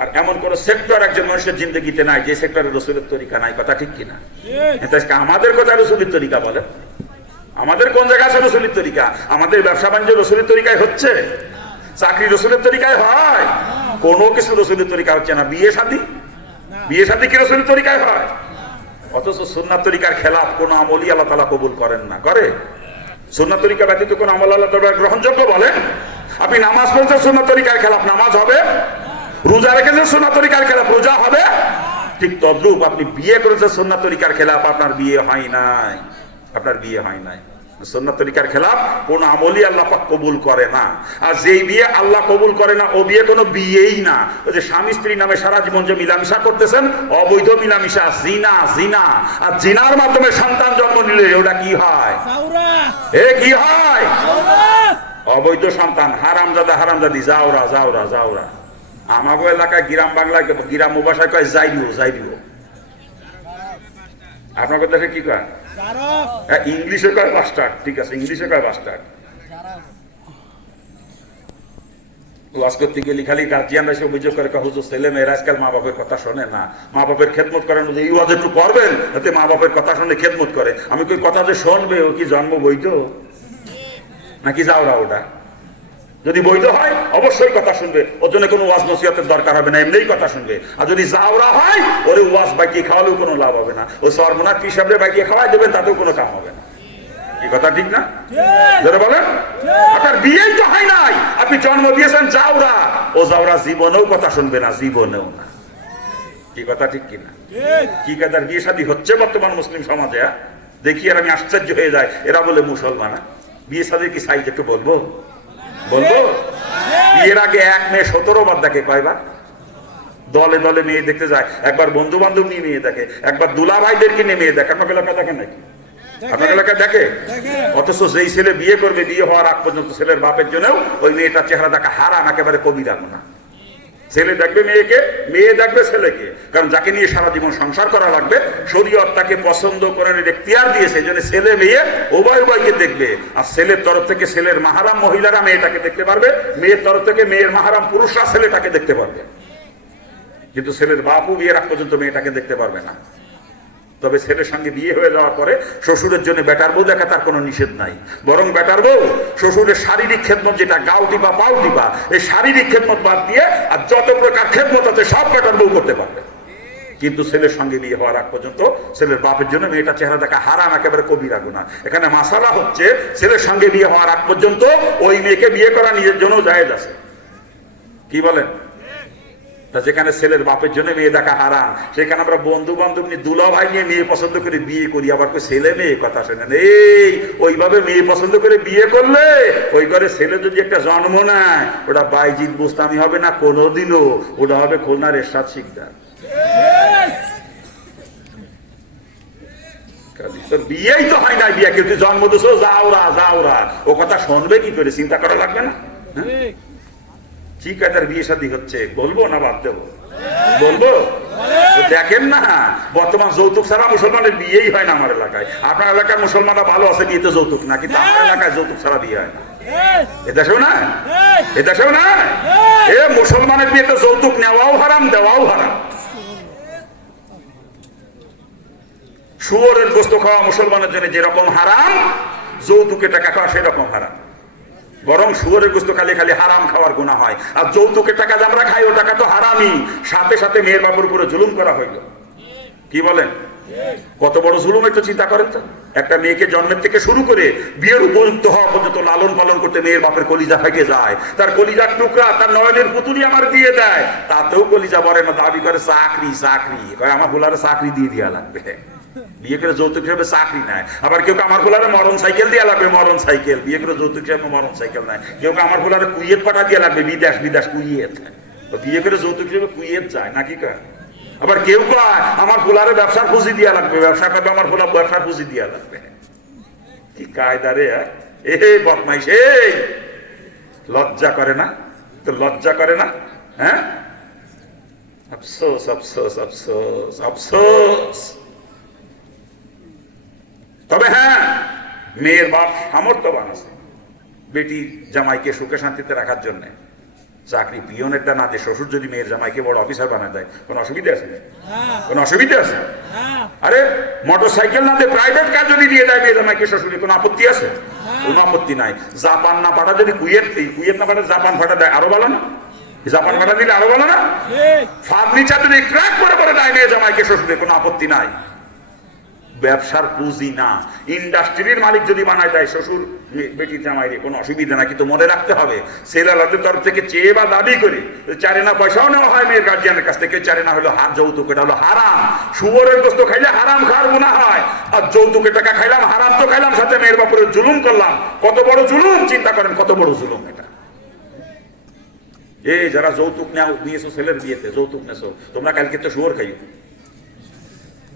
আর এমন কোন সেক্টর একজন মানুষের জিন্দগিতে নাই যে সেক্টরে রসুলের তরিকা নাই, কথা ঠিক কিনা? আমাদের কথা রসুলের তরিকা বলে, আমাদের কোন জায়গায় আছে রসুলের তরিকা? আমাদের ব্যবসা বাণিজ্য রসুলের তরিকায় হচ্ছে? চাকরি রসুলের তরিকায় হয়? কোনো কিছু রসুলের তরিকা হচ্ছে না। বিয়ে শাদী কি রসুলের তরিকায় হয়? অথচ সুন্নাত তরিকার খেলাফ কোন আমলই আল্লাহ তাআলা কবুল করেন না। করে? সুন্নাত তরিকা ব্যতীত কোন আমল আল্লাহ তাআলা গ্রহণযোগ্য বলে? আপনি নামাজ পড়ছেন সুন্নাত তরিকার খেলাফ, নামাজ হবে? রোজা রেখেছেন সুন্নাত তরিকার খেলাফ, রোজা হবে? ঠিক তদ্রূপ আপনি বিয়ে করেছেন সুন্নাত তরিকার খেলাফ, আপনার বিয়ে হয় নাই, আপনার বিয়ে হয় নাই। সুন্নাত তরিকার খেলাফ কোন আমলই আল্লাহ পাক কবুল করে না। আর যেই বিয়ে আল্লাহ কবুল করে না ও বিয়ে কোনো বিয়েই না। ওই যে স্বামী স্ত্রী নামে সারা জীবন যে মিলামিশা করতেছেন, অবৈধ মিলামিশা, জিনা। জিনা আর জিনার মাধ্যমে সন্তান জন্ম নিলে ওটা কি হয়? কি হয়? অবৈধ সন্তান, হারামজাদি, যাওরা যাওরা যাওরা। আমাগো এলাকায় গ্রাম বাংলায়, গ্রাম ভাষায় কয় যাইরিও। আপনাদের দেশে কি কয়? ইংলিশে কয় বাস্টার্ড। ঠিক আছে, ইংলিশে কয় বাস্টার্ড। ওয়াজ করতে গেলে খালি গার্জিয়ানরা এসে অভিযোগ করে, হুজুর ছেলে মেয়েরা আজকাল মা বাপের কথা শোনে না, মা বাপের খেদমত করেন, এই ওয়াজ একটু করবেন যাতে মা বাপের কথা শুনে খেদমত করে। আমি কই কথা যে শুনবে ও কি জন্ম বৈধ নাকি যাওরা? ওটা যদি বৈধ হয় অবশ্যই কথা শুনবে, ওর জন্য কোনো ওয়াজ নসিহতের দরকার হবে না, এমনিই কথা শুনবে। আর যদি যাওরা হয় ওরে ওয়াজ বাইকিয়ে খাওয়ালেও কোনো লাভ হবে না, ও সর্বনাথ পিসাবরে বাইকিয়ে খাওয়াই দেবেন, তাতেও কোনো কাম হবে না। এই কথা ঠিক না? বলেন, আপনার বিয়েই তো হয় নাই, আপনি জন্ম দিয়েছেন যাওরা, ও যাওরা জীবনেও কথা শুনবে না, জীবনেও না। কি কথা ঠিক কিনা? কি কাদার বিয়ে শাদী হচ্ছে বর্তমান মুসলিম সমাজে। দেখি আর আমি আশ্চর্য হয়ে যায়, এরা বলে মুসলমান। বিয়ে শাদীর কি সাইজ একটু বলবো? বিয়ের আগে এক মেয়ে 17 বার দেখে। কয়বার? দলে দলে মেয়ে দেখতে যায়, একবার বন্ধু বান্ধব নিয়ে মেয়ে দেখে, একবার দুলা ভাইদেরকে নিয়ে মেয়ে দেখে। আপনার এলাকা দেখেন নাকি? আপনার এলাকায় দেখে? অথচ যেই ছেলে বিয়ে করবে, বিয়ে হওয়ার আগ পর্যন্ত ছেলের বাপের জন্যও ওই মেয়েটার চেহারা দেখা হারাম, একেবারে কবিরা গুনাহ। ছেলে দেখবে মেয়েকে, মেয়ে দেখবে ছেলেকে, কারণ যাকে নিয়ে সারা জীবন সংসার করা লাগবে শরীয়ত তাকে পছন্দ করার এখতিয়ার দিয়েছে। এই জন্য ছেলে মেয়ে উভয়কে দেখবে। আর ছেলের তরফ থেকে ছেলের মাহারাম মহিলারা মেয়েটাকে দেখতে পারবে, মেয়ের তরফ থেকে মেয়ের মাহারাম পুরুষরা ছেলেটাকে দেখতে পারবে। কিন্তু ছেলের বাপও বিয়ের আগ পর্যন্ত মেয়েটাকে দেখতে পারবে না। তবে ছেলের সঙ্গে বিয়ে হয়ে যাওয়ার পরে শ্বশুরের জন্য বেটার বউ দেখা তার কোনো নিষেধ নাই, বরং বেটার বউ শ্বশুরের শারীরিক খেদমত, যেটা গাও টিপা পাও টিপা, এই শারীরিক খেদমত বাদ দিয়ে আর যত প্রকার খেদমত আছে সব বেটার বউ করতে পারবে। কিন্তু ছেলের সঙ্গে বিয়ে হওয়ার আগ পর্যন্ত ছেলের বাপের জন্য মেয়েটা চেহারা দেখা হারাম, একেবারে কবিরা গুনাহ। এখানে মাসালা হচ্ছে ছেলের সঙ্গে বিয়ে হওয়ার আগ পর্যন্ত ওই মেয়েকে বিয়ে করা নিজের জন্য জায়েজ আছে। কি বলেন? যেখানে ছেলের বাপের জন্য মেয়ে দেখা হারাম, সেখানে আমরা বন্ধু বান্ধব নিয়ে দুলা ভাই নিয়ে মেয়ে পছন্দ করে বিয়ে করি, আবার ছেলে মেয়ে কথা শোনেন। এই ওইভাবে মেয়ে পছন্দ করে বিয়ে করলে ওই ঘরে ছেলে যদি একটা জন্ম নেয়, ওটা বাইজিৎ বুস্তামি হবে না কোনোদিনও, ওটা হবে খুলনার এরশাদ শিকদার। বিয়েই তো হয় না, বিয়ে কিন্তু জন্ম দিছো যাওরা যাওরা, ও কথা শুনবে কি করে? চিন্তা করা লাগবে না? চিকাদার বিয়ে শাদী হচ্ছে, বলবো না বাদ দেবো? বলবো। দেখেন না, বর্তমান যৌতুক ছাড়া মুসলমানের বিয়েই হয় না আমার এলাকায়। আপনার এলাকার মুসলমানরা ভালো আছে, বিয়েতে যৌতুক না, কিন্তু আমার এলাকায় যৌতুক ছাড়া বিয়ে হয় না। এদেশেও না, এদেশেও না। এ মুসলমানের বিয়েতে যৌতুক নেওয়াও হারাম, দেওয়াও হারাম। শুয়োরের গোস্ত খাওয়া মুসলমানের জন্য যেরকম হারাম, যৌতুকে টাকা খাওয়া সেরকম হারাম। বরং শুয়োরের গোস্ত খালি খালি হারাম খাওয়ার গুনাহ হয়, আর যৌতুকের টাকা যে আমরা খাই ও টাকা তো হারামই। সাথে সাথে মেয়ের বাপের উপরে জুলুম করা হইল। কি বলেন? কত বড় জুলুম একটু চিন্তা করেন তো। একটা মেয়েকে জন্মের থেকে শুরু করে বিয়ের উপযুক্ত হওয়া পর্যন্ত লালন পালন করতে মেয়ের বাপের কলিজা ফেটে যায়, তার কলিজার টুকরা, তার নয়নের পুতুলি আমার দিয়ে দেয়, তাতেও কলিজা বলে না, দাবি করে চাকরি চাকরি, আমার গোলারে চাকরি দিয়ে দেওয়া লাগবে। বিয়ে করে যৌতুক হিসেবে চাকরি নেয়। আবার কেউ আমার গোলারে মরণ সাইকেল দিয়ে লাগবে, মরণ সাইকেল, বিয়ে করে যৌতুক হিসেবে মরণ সাইকেল নেয়। কেউ আমার গোলারে কুইয়েত পাঠা দিয়ে লাগবে, বিদেশ বিদেশ কুইয়েত, বিয়ে করে যৌতুক হিসেবে কুইয়েত যায় নাকি কয়। আবার কেউ কয় আমার গোলারে ব্যবসার পুঁজি দিয়া লাগবে, ব্যবসা করবে আমার গোলা ব্যবসার পুঁজি দিয়া লাগবে। কি কায়দা রে! এ বদমাইশ, এই লজ্জা করে না? তো লজ্জা করে না? হ্যাঁ, আফসোস আফসোস আফসোস আফসোস। তবে হ্যাঁ, মেয়ের বাপ সামর্থ্যবান আছে বেটি জামাইকে সুখে শান্তিতে রাখার জন্য। চাকরি পিয়নেরটা না দিয়ে শ্বশুর যদি মেয়ের জামাইকে বড় অফিসার বানায় দেয় কোনো অসুবিধা আছে? কোনো অসুবিধা আছে? আরে মোটরসাইকেল না দিয়ে প্রাইভেট কার যদি দিয়ে দেয় মেয়ে জামাইকে শ্বশুরে, কোনো আপত্তি আছে? কোনো আপত্তি নাই। জাপান না পাঠা যদি কুয়েত না পাঠা জাপান পাঠা দেয়, আরো ভালো না? জাপান পাঠা দিলে আরো ভালো না? ফার্নিচার যদি ট্র্যাক করে দেয় মেয়ে জামাইকে শ্বশুরে, কোনো আপত্তি নাই। ব্যবসার পুঁজি না, ইন্ডাস্ট্রির মালিক যদি বানায় দেয় শ্বশুর বেটি জামাইরে, কোনো অসুবিধা না। কিন্তু মনে রাখতে হবে ছেলেদের তরফ থেকে চেয়ে বা দাবি করে চারে না পয়সাও নেওয়া হয় মেয়ের গার্জিয়ানের কাছ থেকে। চারে না হলো যৌতুক, এটা হলো হারাম। শুয়োরের গোস্ত খাইলে হারাম খাওয়ার গুনাহ হয়, আর যৌতুকের টাকা খাইলাম হারাম তো খাইলাম, সাথে মেয়ের বাপরে জুলুম করলাম। কত বড় জুলুম, চিন্তা করেন কত বড় জুলুম এটা। এই যারা যৌতুক নিয়েছো ছেলের বিয়েতে, যৌতুক নেছো তোমরা, কালকে তো শুয়োর খাইও।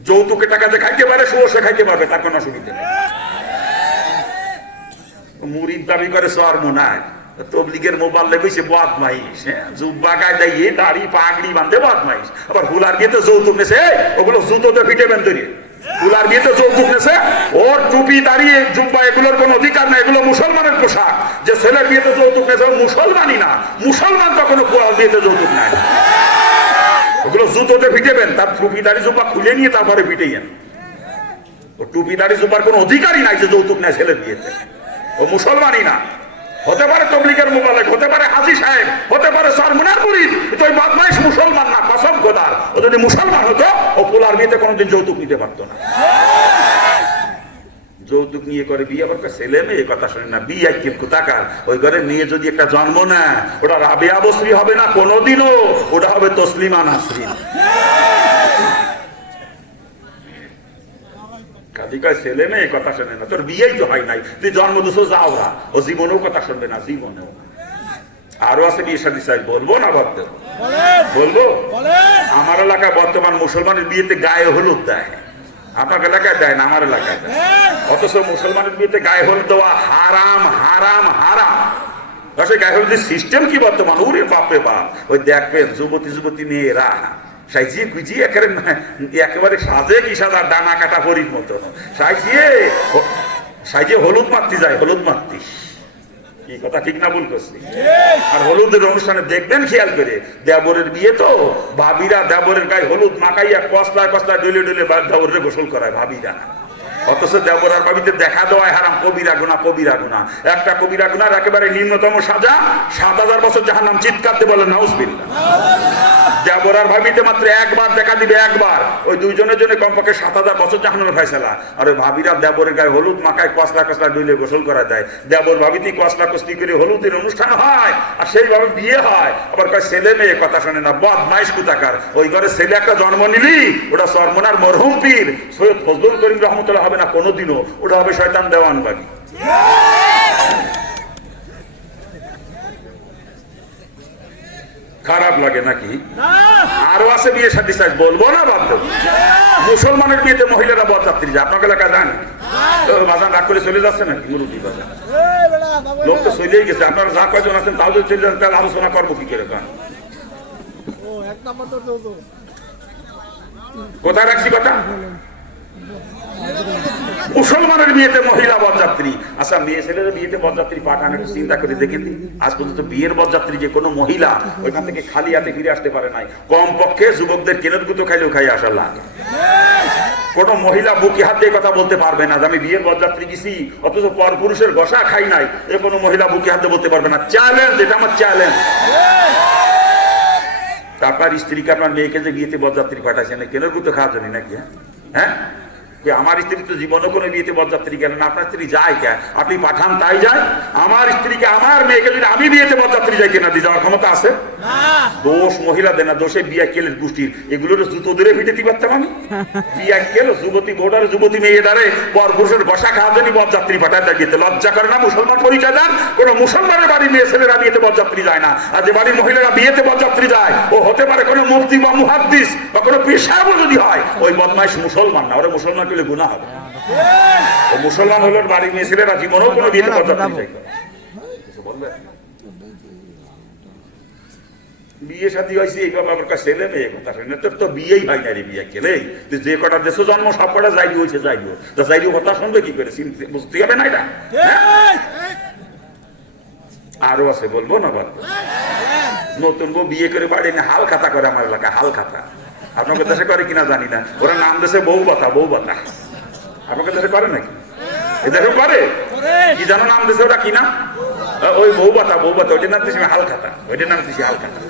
যৌতুকের টাকা যে খাইতে পারে শুয়োর সে খাইতে পারবে, তার কোনো অসুবিধা নেই। মুরিদ দাবি করে সরমুনায়, তবলিগের মোবাইল লেগেছে বদমাইশ, জুব্বা গায়ে দাড়ি পাগড়ি বাঁধে বদমাইশ। আবার হুলার বিয়েতে যৌতুক নেছে, ওগুলো জুতোতে পিটে বেন ধরিয়ে। হুলার বিয়েতে যৌতুক নেছে, ওর টুপি দাঁড়িয়ে জুব্বা এগুলোর কোনো অধিকার নেই, এগুলো মুসলমানের পোশাক। যে ছেলের বিয়েতে যৌতুক নেছে ও মুসলমানই না, মুসলমান কখনো বিয়েতে যৌতুক নেয় না। ওগুলো জুতোতে পিটেবেন, তার টুপি দাড়ি জুব্বা খুলে নিয়ে তারপরে পিটেইয়েন। ও টুপি দাড়ি জুব্বার কোনো অধিকারই নাই যে যৌতুক নেয় ছেলের বিয়েতে, ও মুসলমানই না। হতে পারে তবলিগের মোবাইক, হতে পারে হাজী সাহেব, হতে পারে সরমুনার মুরিদ, কিন্তু ওই বদমাইশ মুসলমান না, কসম খোদার। ও যদি মুসলমান হতো ও পোলার বিয়েতে কোনোদিন যৌতুক নিতে পারতো না। যৌতুক নিয়ে করে বিয়ে, আবার ছেলে মেয়ে কথা শোনে না, বিয়ে কিন্তু তাকার ওই ঘরে মেয়ে যদি একটা জন্ম নেয়, ওটা রাবেয়া বসরি হবে না কোনোদিনও, ওটা হবে তসলিমা নাসরিন। ছেলে মেয়ে কথা শোনে না, তোর বিয়েই তো হয় নাই, তুই জন্ম দিছো যাওরা, ও জীবনেও কথা শুনবে না, জীবনেও। আরো আছে বিয়ে শাদী চাই, বলবো না বলতে বলবো? আমার এলাকায় বর্তমান মুসলমানের বিয়েতে গায়ে হলুদ দেয়, আপনার এলাকায় দেয় না, আমার এলাকায় দেয়। অথচ মুসলমানের বিয়েতে গায়ে হলুদ দেওয়া হারাম হারাম হারাম। গায়ে হলুদের সিস্টেম কি বর্তমান, ওরে বাপরে বাপ। ওই দেখবেন যুবতী মেয়েরা সাইজিয়ে গুজিয়ে একেবারে সাজে কি সাজা, ডানা কাটা পরির মতো সাইজিয়ে হলুদ মারতে যায়, হলুদ মারতি। কি কথা ঠিক না ভুল করছি? আর হলুদের অনুষ্ঠানে দেখবেন খেয়াল করে, দেবরের বিয়ে তো ভাবিরা দেবরের গায়ে হলুদ মাখাইয়া কসলায় কসলায় ডলে ডলে দেবরের গোসল করায় ভাবিরা। অথচ দেবর আর ভাবিতে দেখা দেওয়ায় হারাম, কবিরা গুনাহ, কবিরা গুনাহ। একটা কবিরা গুনার একেবারে নিম্নতম সাজা 7000 বছর জাহান্নাম, চিৎকার দিয়ে বলেন নাউজুবিল্লাহ। দেবর আর ভাবিতে মাত্র একবার দেখা দিবে, একবার, ওই দুইজনের জন্য কমপক্ষে 7000 বছর জাহান্নামের ফয়সালা। আর ওই ভাবিরা দেবরের গায়ে হলুদ মাখায় কসলা কসলা ডুলে গোসল করা দেয়। দেবর ভাবিতে কসলা কসলি করে হলুদের অনুষ্ঠান হয়, আর সেইভাবে বিয়ে হয়। আবার কয় ছেলে মেয়ে কথা শোনে না, বদমাইশ কুতাকার। ওই ঘরে ছেলে একটা জন্ম নিলি, ওটা সরমনার মরহুম পীর সৈয়দ ফজলুল করিম রহমতুল্লাহ হবে না কোনোদিনও, ওটা হবে শয়তান দেওয়ানবাগি। খারাপ লাগে নাকি? আরো আছে বিয়ে শাদী চাই, বলবো না বাধ্য। মুসলমানের বিয়েতে মহিলারা বরযাত্রী যায়, আপনার এলাকায় যান? বাজান রাগ করে চলে যাচ্ছে নাকি? মুরুব্বি বাজান লোক তো চলেই গেছে, আপনারা যা কয়জন আছেন তাও যদি চলে যান, তাহলে আলোচনা করবো কি করে? কোথায় রাখছি কথা? মুসলমানের বিয়েতে মহিলা বরযাত্রী। আচ্ছা, মেয়ে ছেলের বিয়েতে বরযাত্রী পাঠান, একটু চিন্তা করে দেখে দিন। আজ পর্যন্ত বিয়ের বরযাত্রী যে কোনো মহিলা ওইখান থেকে খালি হাতে ফিরে আসতে পারে নাই। কম পক্ষে যুবকদের কেনের গুতো খাইলেও খাই আসার লাগে। কোন মহিলা বুকে হাত দিয়ে কথা বলতে পারবে না যে আমি বিয়ের বরযাত্রী গেছি, অথচ পর পুরুষের ঘষা খাই নাই, এ কোনো মহিলা বুকে হাতে বলতে পারবে না। চ্যালেঞ্জ, এটা আমার চ্যালেঞ্জ। আপনার স্ত্রীকে আপনার মেয়েকে যে বিয়েতে বরযাত্রী পাঠাইছেন, কেনের গুতো খাওয়া জানি নাকি? হ্যাঁ, আমার স্ত্রী তো জীবনে কোনো বিয়েতে বরযাত্রী গেলেন, আপনার স্ত্রী যায় কে? আপনি পাঠান তাই যায়? আমার স্ত্রীকে, আমার মেয়েকে যদি আমি বিয়েতে বরযাত্রী যাই কেনা দিয়ে যাওয়ার ক্ষমতা আছে? দোষ মহিলাদের না, দোষে বিয়া কেলের গোষ্ঠীর। এগুলোর জুতো ধরে পিটাতে পারতাম আমি। বিয়া কেল যুবতী বোর্ডার যুবতী মেয়েদারে পর পুরুষের ঘষা খাওয়া জন্য বরযাত্রী পাঠায় বিয়েতে। লজ্জা করে না? মুসলমান পরিচয় দেন। কোন মুসলমানের বাড়ির মেয়ে ছেলেরা বিয়েতে বরযাত্রী যায় না। আর যে বাড়ির মহিলারা বিয়েতে বরযাত্রী যায়, ও হতে পারে কোনো মুফতি বা মুহাদ্দিস বা কোনো পীর সাহেব যদি হয়, ওই বদমাইশ মুসলমান না, ওরা মুসলমান করলে গুনাহ হবে। ও মুসলমান হলো বাড়ির মেয়ে ছেলেরা জীবনেও কোনো বিয়েতে বরযাত্রী যায়। বলবে বিয়ে শাদী হয়েছে এইভাবে আমার কাছে ছেলে মেয়ে কথা শুনে, তোর তো বিয়েই হয় না রে। বিয়ে খেলে তুই যে কটা দেশে জন্ম সব কটা যাইডি হয়েছে, যাইডি তো যাইডি কথা শুনবে কি করে? বুঝতে হবে না এটা? আরো আছে, বলবো না? বলবো। নতুন বউ বিয়ে করে বাড়ি এনে হাল খাতা করে আমার এলাকা, হাল খাতা। আপনাদের দেশে করে কিনা জানি না, ওরা নাম দেশে বউ বাতা, বউ বাতা। আপনাদের দেশে করে নাকি? এদেশে করে কি জানো নাম দেশে ওরা কিনা? ওই বউ বাতা, বউ বাতা, ওইটার নাম দিয়েছি হাল খাতা, ওইটার নাম দিয়েছি হাল খাতা।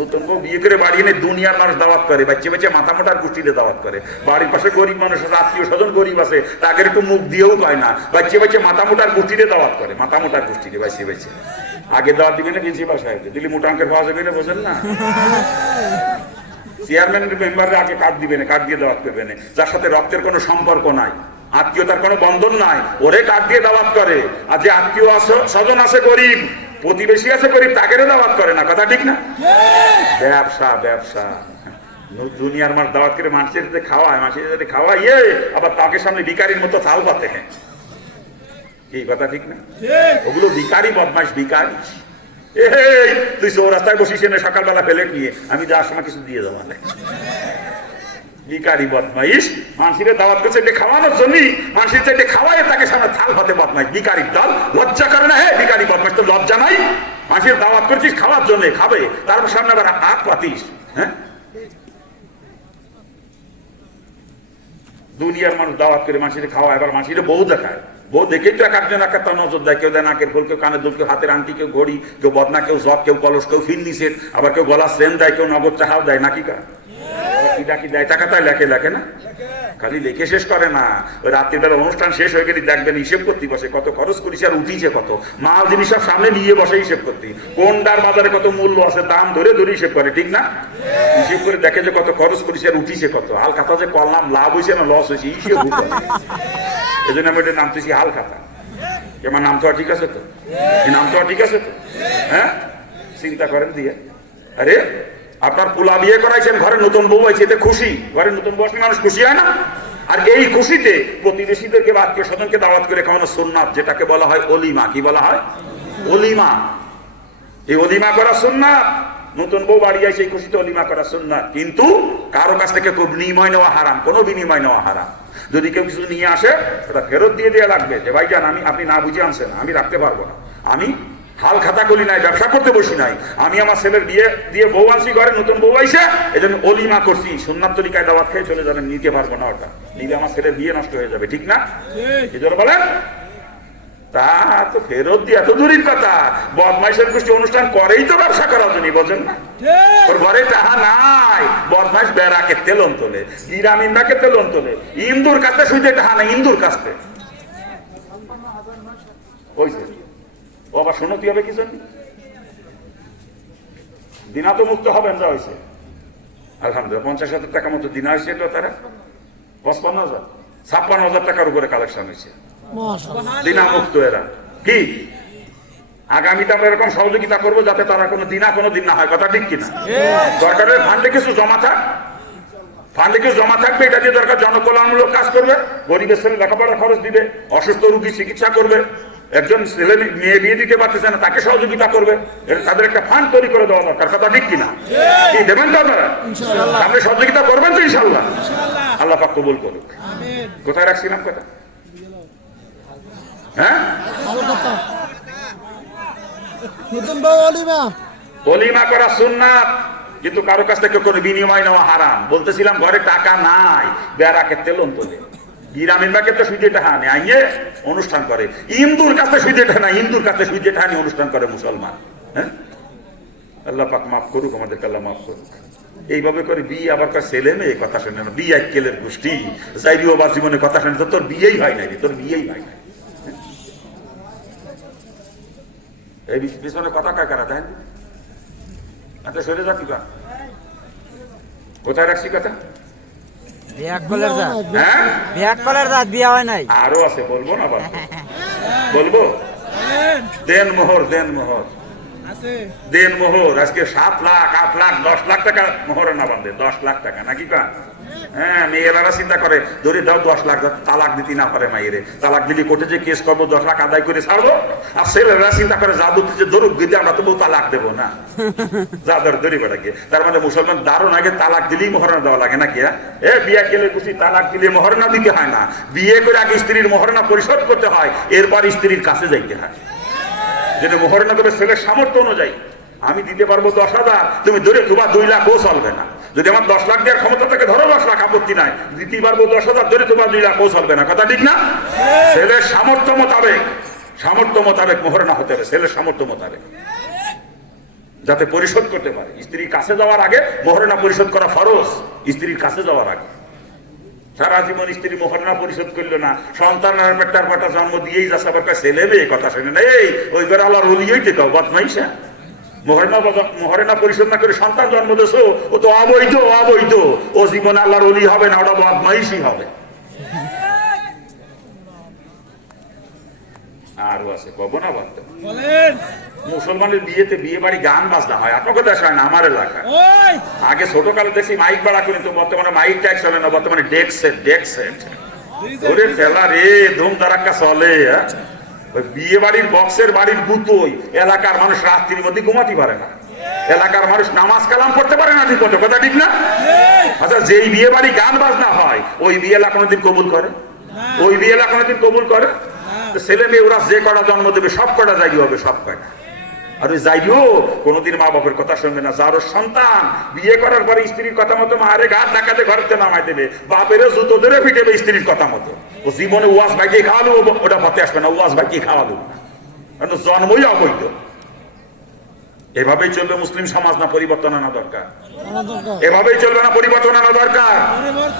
নতুন বউ বিয়ে করে বাড়ি এনে দুনিয়ার মানুষ দাওয়াত করে, বাচ্চা বাচ্চা মাথা মোটার গোষ্ঠীতে দাওয়াত করে। বাড়ির পাশে গরিব মানুষ আছে, আত্মীয় স্বজন গরিব আছে, তাকে একটু মুখ দিয়েও পায় না, বাচ্চা বাচ্চা মাথা মোটার গোষ্ঠীতে দাওয়াত করে, মাথা মোটার গোষ্ঠীতে বাচ্চা বাচ্চা। আগে দাওয়াত দিবে না প্রিন্সিপাল সাহেব, দিল্লি মোটা অঙ্কের পাওয়া যাবে না, বোঝেন না? চেয়ারম্যানের মেম্বাররা আগে কার্ড দিবে না, কার্ড দিয়ে দাওয়াত করবে না। যার সাথে রক্তের কোনো সম্পর্ক নাই, আত্মীয়তার কোনো বন্ধন নাই, ওরে কার্ড দিয়ে দাওয়াত করে। আর যে আত্মীয় স্বজন আছে গরিব, প্রতিবেশী আছে গরিব, তাকে দাওয়াত করে না। কথা ঠিক না? ব্যবসা, ব্যবসা। দুনিয়ার মাস দাওয়াত করে মানুষের যাতে খাওয়ায়, মানুষের যাতে খাওয়াইয়ে আবার তাকে সামনে ভিখারির মতো থাল পাতে। এই কথা ঠিক না? ওগুলো ভিখারি, বদমাইশ ভিখারি। এই তুই চৌরাস্তায় বসিস এনে সকালবেলা প্লেট নিয়ে, আমি যাওয়ার সময় কিছু দিয়ে যাবো না। ভিখারি বদমাইশ, মানুষের দাওয়াত করছে এটা খাওয়ানোর জন্যই, মানুষের চাইতে খাওয়ায় তাকে সামনে থাল হাতে বদমাইশ, ভিখারির দল। লজ্জা করে না? হ্যাঁ ভিখারি বদমাইশ, তো লজ্জা নাই? মানুষের দাওয়াত করছিস খাওয়ার জন্য, খাবে, তারপর সামনে আবার হাত পাতিস। হ্যাঁ, দুনিয়ার মানুষ দাওয়াত করে মানুষের খাওয়ায়, এবার মানুষের বউ দেখায়, বউ দেখেই তো এক একজন এক একটা নজর দেয়। কেউ দেয় নাকের ফুল, কেউ কানের দুল, কেউ হাতের আংটি, কেউ ঘড়ি, কেউ বদনা, কেউ জগ, কেউ কলস, কেউ ফিন্নি সেট, আবার কেউ গলার চেন দেয়, কেউ নগদ চাহাও দেয়। নাকি কা কি ডাকি দেয়? টাকা তাই লেখে, লেখে না? খালি লেখে শেষ করে না, ওই রাত্রিবেলা অনুষ্ঠান শেষ হয়ে গেলে দেখবেন হিসেব করতে বসে, কত খরচ করিস আর উঠিছে কত, মাল জিনিস সব সামনে নিয়ে বসে হিসেব করতে, কোনটার বাজারে কত মূল্য আছে দাম ধরে ধরে হিসেব করে। ঠিক না? হিসেব করে দেখে যে কত খরচ করিস আর উঠিছে কত। হাল খাতা যে করলাম, লাভ হয়েছে না লস হয়েছে, হিসেব এই জন্য আমি এটা নামতেছি হাল খাতা। আমার নাম তো ঠিক আছে তো? এই নাম তো ঠিক আছে তো? হ্যাঁ, চিন্তা করেন দিয়ে। আরে আপনার পোলা বিয়ে করাইছেন, ঘরে নতুন বউ আছে, এতে খুশি। ঘরে নতুন বউ মানুষ খুশি হয় না? আর এই খুশিতে প্রতিবেশীদেরকে বা আত্মীয় স্বজনকে দাওয়াত করে খাওয়ানো সুন্নাত, যেটাকে বলা হয় অলিমা। কি বলা হয়? অলিমা। এই অলিমা করা সুন্নাত। নতুন বউ বাড়ি আছে, এই খুশিতে অলিমা করা সুন্নাত। কিন্তু কারো কাছ থেকে খুব বিনিময় নেওয়া হারাম, কোনো বিনিময় নেওয়া হারাম। যদি কেউ কিছু নিয়ে আসে, ওটা ফেরত দিয়ে দেওয়া লাগবে, যে ভাইজান আপনি না বুঝে আনছেন, আমি রাখতে পারবো না, আমি হাল খাতা করি নাই, ব্যবসা করতে বসি নাই, আমি আমার ছেলের বিয়ে দিয়ে বউ আনছি, ঘরে নতুন বউ আইসে, এই জন্য অলিমা করছি। সুন্নাত তরিকায় দাওয়াত খেয়ে চলে যাবেন, নিতে পারবো না, ওটা নিলে আমার ছেলের বিয়ে নষ্ট হয়ে যাবে। ঠিক না? কি জন্য বলেন? তা তো ফেরত দিয়ে এত দূরের কথা, বদমাইশের গোষ্ঠী অনুষ্ঠান করেই তো ব্যবসা করার জন্য, বোঝেন না? ওর ঘরে টাহা নাই, বদমাইশ বেড়াকে তেলন তোলে, ইরামিন্দাকে তেলন তোলে, ইন্দুর কাছে শুইতে টাহা নাই, ইন্দুর কাছে হয়েছে। ও আবার শোনতি হবে কি জন্য? দিনা তো মুক্ত হবেন, যা হয়েছে আলহামদুলিল্লাহ। 50,000 টাকা মতো দিনা হয়েছে, তারা 55,000 56,000 টাকার উপরে কালেকশন হয়েছে, দিনা মুক্ত। এরা কি আগামীতে আমরা এরকম সহযোগিতা করবো, যাতে তারা কোনো দিনা কোনো দিন না হয়। কথা ঠিক কিনা? সরকারের ফান্ডে কিছু জমা থাক, ফান্ডে কিছু জমা থাকবে, এটা দিয়ে দরকার জনকল্যাণমূলক কাজ করবে, গরিবের ছেলে লেখাপড়া খরচ দিবে, অসুস্থ রোগী চিকিৎসা করবে, একজন ছেলে মেয়ে বিয়ে দিতে পারতেছে না, তাকে সহযোগিতা করবে। তাদের একটা ফান্ড তৈরি করে দেওয়া দরকার। কথা ঠিক কিনা? কি দেবেন তো আপনারা? আপনি সহযোগিতা করবেন তো ইনশাল্লাহ? আল্লাহ পাক কবুল করুক। কোথায় রাখছিলাম কথা? হ্যাঁ, অলিমা করা সুন্নাত, কিন্তু কারো কাছ থেকে কোনো বিনিময় নেওয়া হারাম। বলতেছিলাম ঘরে টাকা নাই, বেড়াকে তেলন তোলে, গ্রামীণ ব্যাংকে সুইজে টাকা নেই, আইয়ে অনুষ্ঠান করে। হিন্দুর কাছে সুইজে টাকা না, হিন্দুর কাছে সুইজে টাকা নিয়ে অনুষ্ঠান করে মুসলমান। হ্যাঁ, আল্লাহ পাক মাফ করুক, আমাদেরকে আল্লাহ মাফ করুক। এইভাবে করে বিয়ে আবার ছেলে মেয়ে কথা শুনে না, বিয়ে কেলের গোষ্ঠী যাইরিও বা জীবনে কথা শুনে, তোর বিয়েই হয় নাই, তোর বিয়েই হয় নাই। এই পিছনে কথা কাকারা দেন, আচ্ছা সরে যা। কি কোথায় রাখছি কথা? আরো আছে, বলবো না? বলবো। দেন মোহর, দেন মোহর, দেন মোহর। আজকে 7 লাখ 8 লাখ 10 লাখ টাকা মোহরে না বান্ধে, 10 লাখ টাকা নাকি কা? হ্যাঁ, মেয়েরা চিন্তা করে ধরে দাও 10 লাখ, তালাক দিতে না পারে মাইরে, তালাক দিলি কোর্টে যে কেস করবো 10 লাখ আদায় করে ছাড়বো। আর ছেলেরা চিন্তা করে যা ধরতে ধরুক দিদি, আমরা তো বউ তালাক দেবো না, যা ধর ধরি বেটাকে। তার মানে মুসলমান দারুণ আগে তালাক দিলেই মহরণা দেওয়া লাগে নাকি? বিয়ে কেলে খুশি, তালাক দিলে মহরণা দিতে হয় না, বিয়ে করে আগে স্ত্রীর মহরণা পরিশোধ করতে হয়, এরপর স্ত্রীর কাছে যাইতে হয়। যেটা মহরণা দেবে ছেলের সামর্থ্য অনুযায়ী। আমি দিতে পারবো 10,000, তুমি ধরে তোমার 2 লাখ ও চলবে না। যদি আমার 10 লাখ দেওয়ার ক্ষমতা থাকে ধরো 10 লাখ, আপত্তি নাই। দিতে পারবো 10,000, ধরে তোমার 2 লাখ ও চলবে না। কথা ঠিক না? ছেলের সামর্থ্য মোতাবেক মোহরানা হতে হবে, ছেলের সামর্থ্য মোতাবেক, যাতে পরিশোধ করতে পারে। স্ত্রীর কাছে যাওয়ার আগে মোহরানা পরিশোধ করা ফরজ। স্ত্রীর কাছে যাওয়ার আগে সারা জীবন স্ত্রী মোহরানা পরিশোধ করলো না, সন্তানের পেটার পাটা জন্ম দিয়েই যাচ্ছে, আবার ছেলে মেয়ে কথা শুনে না, এই ওই ঘরে আল্লাহর ওলিই থেকে বদমাইশা। মোহরানা পরিশোধ না করে সন্তান জন্ম দিয়েছো, ও তো অবৈধ। ও জীবনে আল্লাহর ওলি হবে না, ওটা বদমাইশই হবে। আরো আছে, কব না বাদ মুসলমানের বিয়েতে বিয়ে বাড়ি গান বাজনা হয়, আপনাকে দেশ হয় না আমার এলাকায়। আগে ছোট কালে দেখছি মাইক বাড়া করে, তো বর্তমানে মাইক ট্যাক্স চলে না, বর্তমানে ডেক সেট ওরে ফেলা রে, ধুম ধারাক্কা চলে। ওই বিয়ে বাড়ির বক্সের বাড়ির গুতোই এলাকার মানুষ রাত্রির মধ্যে ঘুমাতে পারে না, এলাকার মানুষ নামাজ কালাম করতে পারে না ঠিক মতো। কথা ঠিক না? আচ্ছা, যেই বিয়ে বাড়ি গান বাজনা হয় ওই বিয়ে এলাকা কোনোদিন কবুল করে? ওই বিয়ে এলাকা কোনোদিন কবুল করে? ছেলে মেয়ে ওরা যে কটা জন্ম দেবে সব কটা জায়গা হবে, সব কটা। আর ওই যাইও কোনোদিন মা বাপের কথা শুনবে না। যারও সন্তান বিয়ে করার পরে স্ত্রীর কথা মতো মারে ঘাট ডাকাতে ঘরেতে নামাই দেবে, বাপেরও জুতো ধরে পিটেবে স্ত্রীর কথা মতো। ও জীবনে ওয়াজ ভাইকে খাওয়ালো, ওটা ভাতে আসবে না, ওয়াজ ভাইকে খাওয়ালো, কারণ জন্মই অবৈধ। এভাবেই চলবে মুসলিম সমাজ না পরিবর্তন আনা দরকার? এভাবেই চলবে না পরিবর্তন আনা দরকার?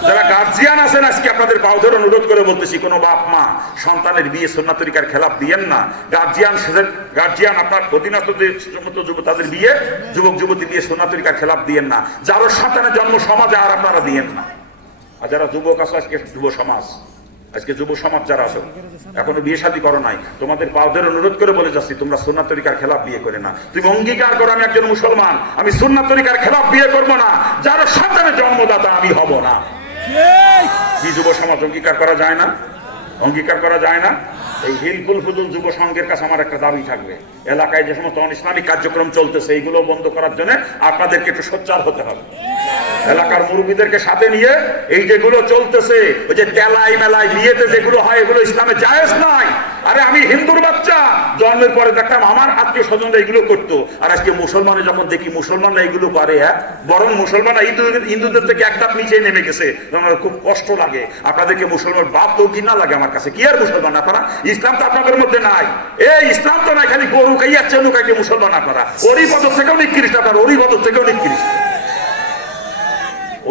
যারা গার্জিয়ান আছেন, আজকে আপনাদের পাও ধরে অনুরোধ করে বলতেছি, কোনো বাপ মা সন্তানের বিয়ে সুন্নাত তরিকার খেলাফ দিয়েন না। গার্জিয়ান আপনার অধীনস্থ তাদের বিয়ে, যুবক যুবতী বিয়ে সুন্নাত তরিকার খেলাফ দিয়েন না। যারা সন্তানের জন্ম সমাজে আর আপনারা দিয়েন না। আর যারা যুবক আছে, আজকে যুব সমাজ যারা আছো, এখনো বিয়ে শাদী করো নাই, তোমাদের পাওদের অনুরোধ করে বলে যাচ্ছি, তোমরা সুন্নাত তরিকার খেলাফ বিয়ে করে না। তুমি অঙ্গীকার করো, আমি একজন মুসলমান, আমি সুন্নাত তরিকার খেলাফ বিয়ে করবো না, যার সন্তানের জন্মদাতা আমি হব না। কি যুব সমাজ অঙ্গীকার করা যায় না? অঙ্গীকার করা যায় না? এই হিলকুল ফুজুল যুব সংঘের কাছে আমার একটা দাবি থাকবে, এলাকায় যে সমস্ত ইসলামিক কার্যক্রম চলতেছে এইগুলো বন্ধ করার জন্য আপনাদেরকে একটু সোচ্চার হতে হবে। এলাকার মুরব্বীদেরকে সাথে নিয়ে এই যেগুলো চলতেছে, ওই যে তেলাই মেলাই বিয়েতে যেগুলো হয়, এগুলো ইসলামে জায়েজ নয়। আরে আমি হিন্দুর বাচ্চা, জন্মের পরে দেখতাম আমার আত্মীয় স্বজনরা এগুলো করতো, আর আজকে মুসলমানে যখন দেখি মুসলমানরা এগুলো করে, বরং মুসলমানরা হিন্দুদের থেকে এক ধাপ নিচে নেমে গেছে, আমার খুব কষ্ট লাগে। আপনাদেরকে মুসলমান বাপ তো ঘৃণা লাগে আমার কাছে। কি আর মুসলমান আপনারা? ইসলাম তো আপনাদের মধ্যে নাই। এই ইসলাম তো নাই, খালি গরু খাইয়া চেনু খাইকে মুসলমান আপনারা। ওরই পদর থেকেও নিকৃষ্ট আপনার, ওরই পদর থেকেও নিকৃষ্ট।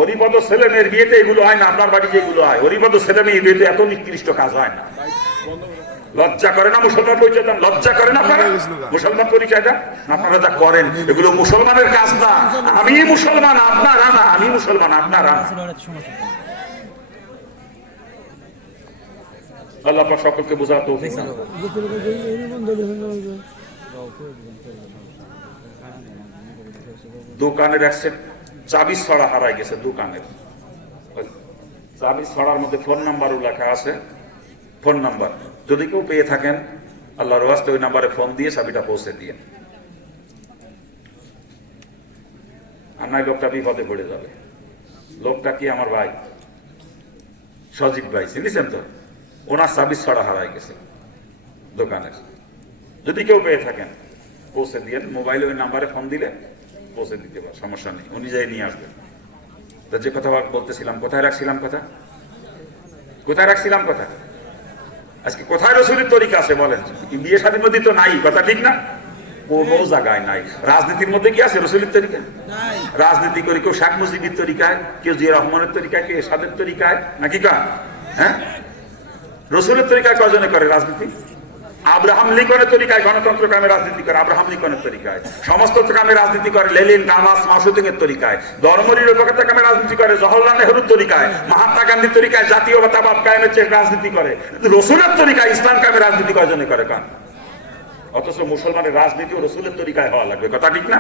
অরিপদ ছেলে মেয়ের বিয়েতে এগুলো হয় না, আপনার বাড়িতে এগুলো হয়। অরিপদ ছেলে মেয়ের বিয়েতে এত নিকৃষ্ট কাজ হয় না। লজ্জা করে না মুসলমান পরিচয় দেন? লজ্জা করেন আপনারা মুসলমান পরিচয় দেন? আপনারা যা করেন এগুলো মুসলমানের কাজ না। আমি মুসলমান, আপনারা না। আমি মুসলমান, আপনারা না। আল্লাহ পাক সকলকে বোঝার তৌফিক দান করুন। দোকানের এক সেট চাবি ছড়া হারাই গেছে। দোকানের চাবি ছড়ার মধ্যে ফোন নাম্বারও লেখা আছে। ফোন নাম্বার যদি কেউ পেয়ে থাকেন, আল্লাহর ওয়াস্তে ওই নাম্বারে ফোন দিয়ে চাবিটা পৌঁছে দিয়ে, আর নাই লোকটা বিপদে পড়ে যাবে। লোকটা কি আমার ভাই সজীব ভাই, চিনিছেন তো? ওনার চাবি ছড়া হারাই গেছে দোকানের। যদি কেউ পেয়ে থাকেন পৌঁছে দিয়ে, মোবাইলে ওই নাম্বারে ফোন দিলে পৌঁছে দিতে পারে, সমস্যা নেই, উনি যাই নিয়ে আসবেন। তো যে কথা বলতেছিলাম, কোথায় রাখছিলাম কথা? আজকে কোথায় রসুলের তরিকা আছে বলেন? বিয়ে শাদীর মধ্যে তো নাই, কথা ঠিক না? কোনো জায়গায় নাই। রাজনীতির মধ্যে কি আছে রসুলের তরিকা? রাজনীতি করে কেউ শেখ মুজিবের তরিকায়, কেউ জিয়া রহমানের তরিকায়, কেউ এরশাদের তরিকায়, নাকি কা? হ্যাঁ, রসুলের তরিকায় কজনে করে রাজনীতি? আব্রাহাম লিঙ্কনের তরিকায় গণতন্ত্র কামে রাজনীতি করে, আব্রাহাম লিঙ্কনের তরিকায়। সমস্ত কামে রাজনীতি করে লেনিন, কামাস, মাওসেতুং এর তরিকায়। ধর্মনিরপেক্ষতা কামে রাজনীতি করে জওহরলাল নেহরুর তরিকায়, মহাত্মা গান্ধীর তরিকায়, জাতীয়তাবাদ কায়েমের চেয়ে রাজনীতি করে। কিন্তু রসুলের তরিকায় ইসলাম কামে রাজনীতি কয়জনে করে? কান। অথচ মুসলমানের রাজনীতি ও রসুলের তরিকায় হওয়া লাগবে, কথা ঠিক না?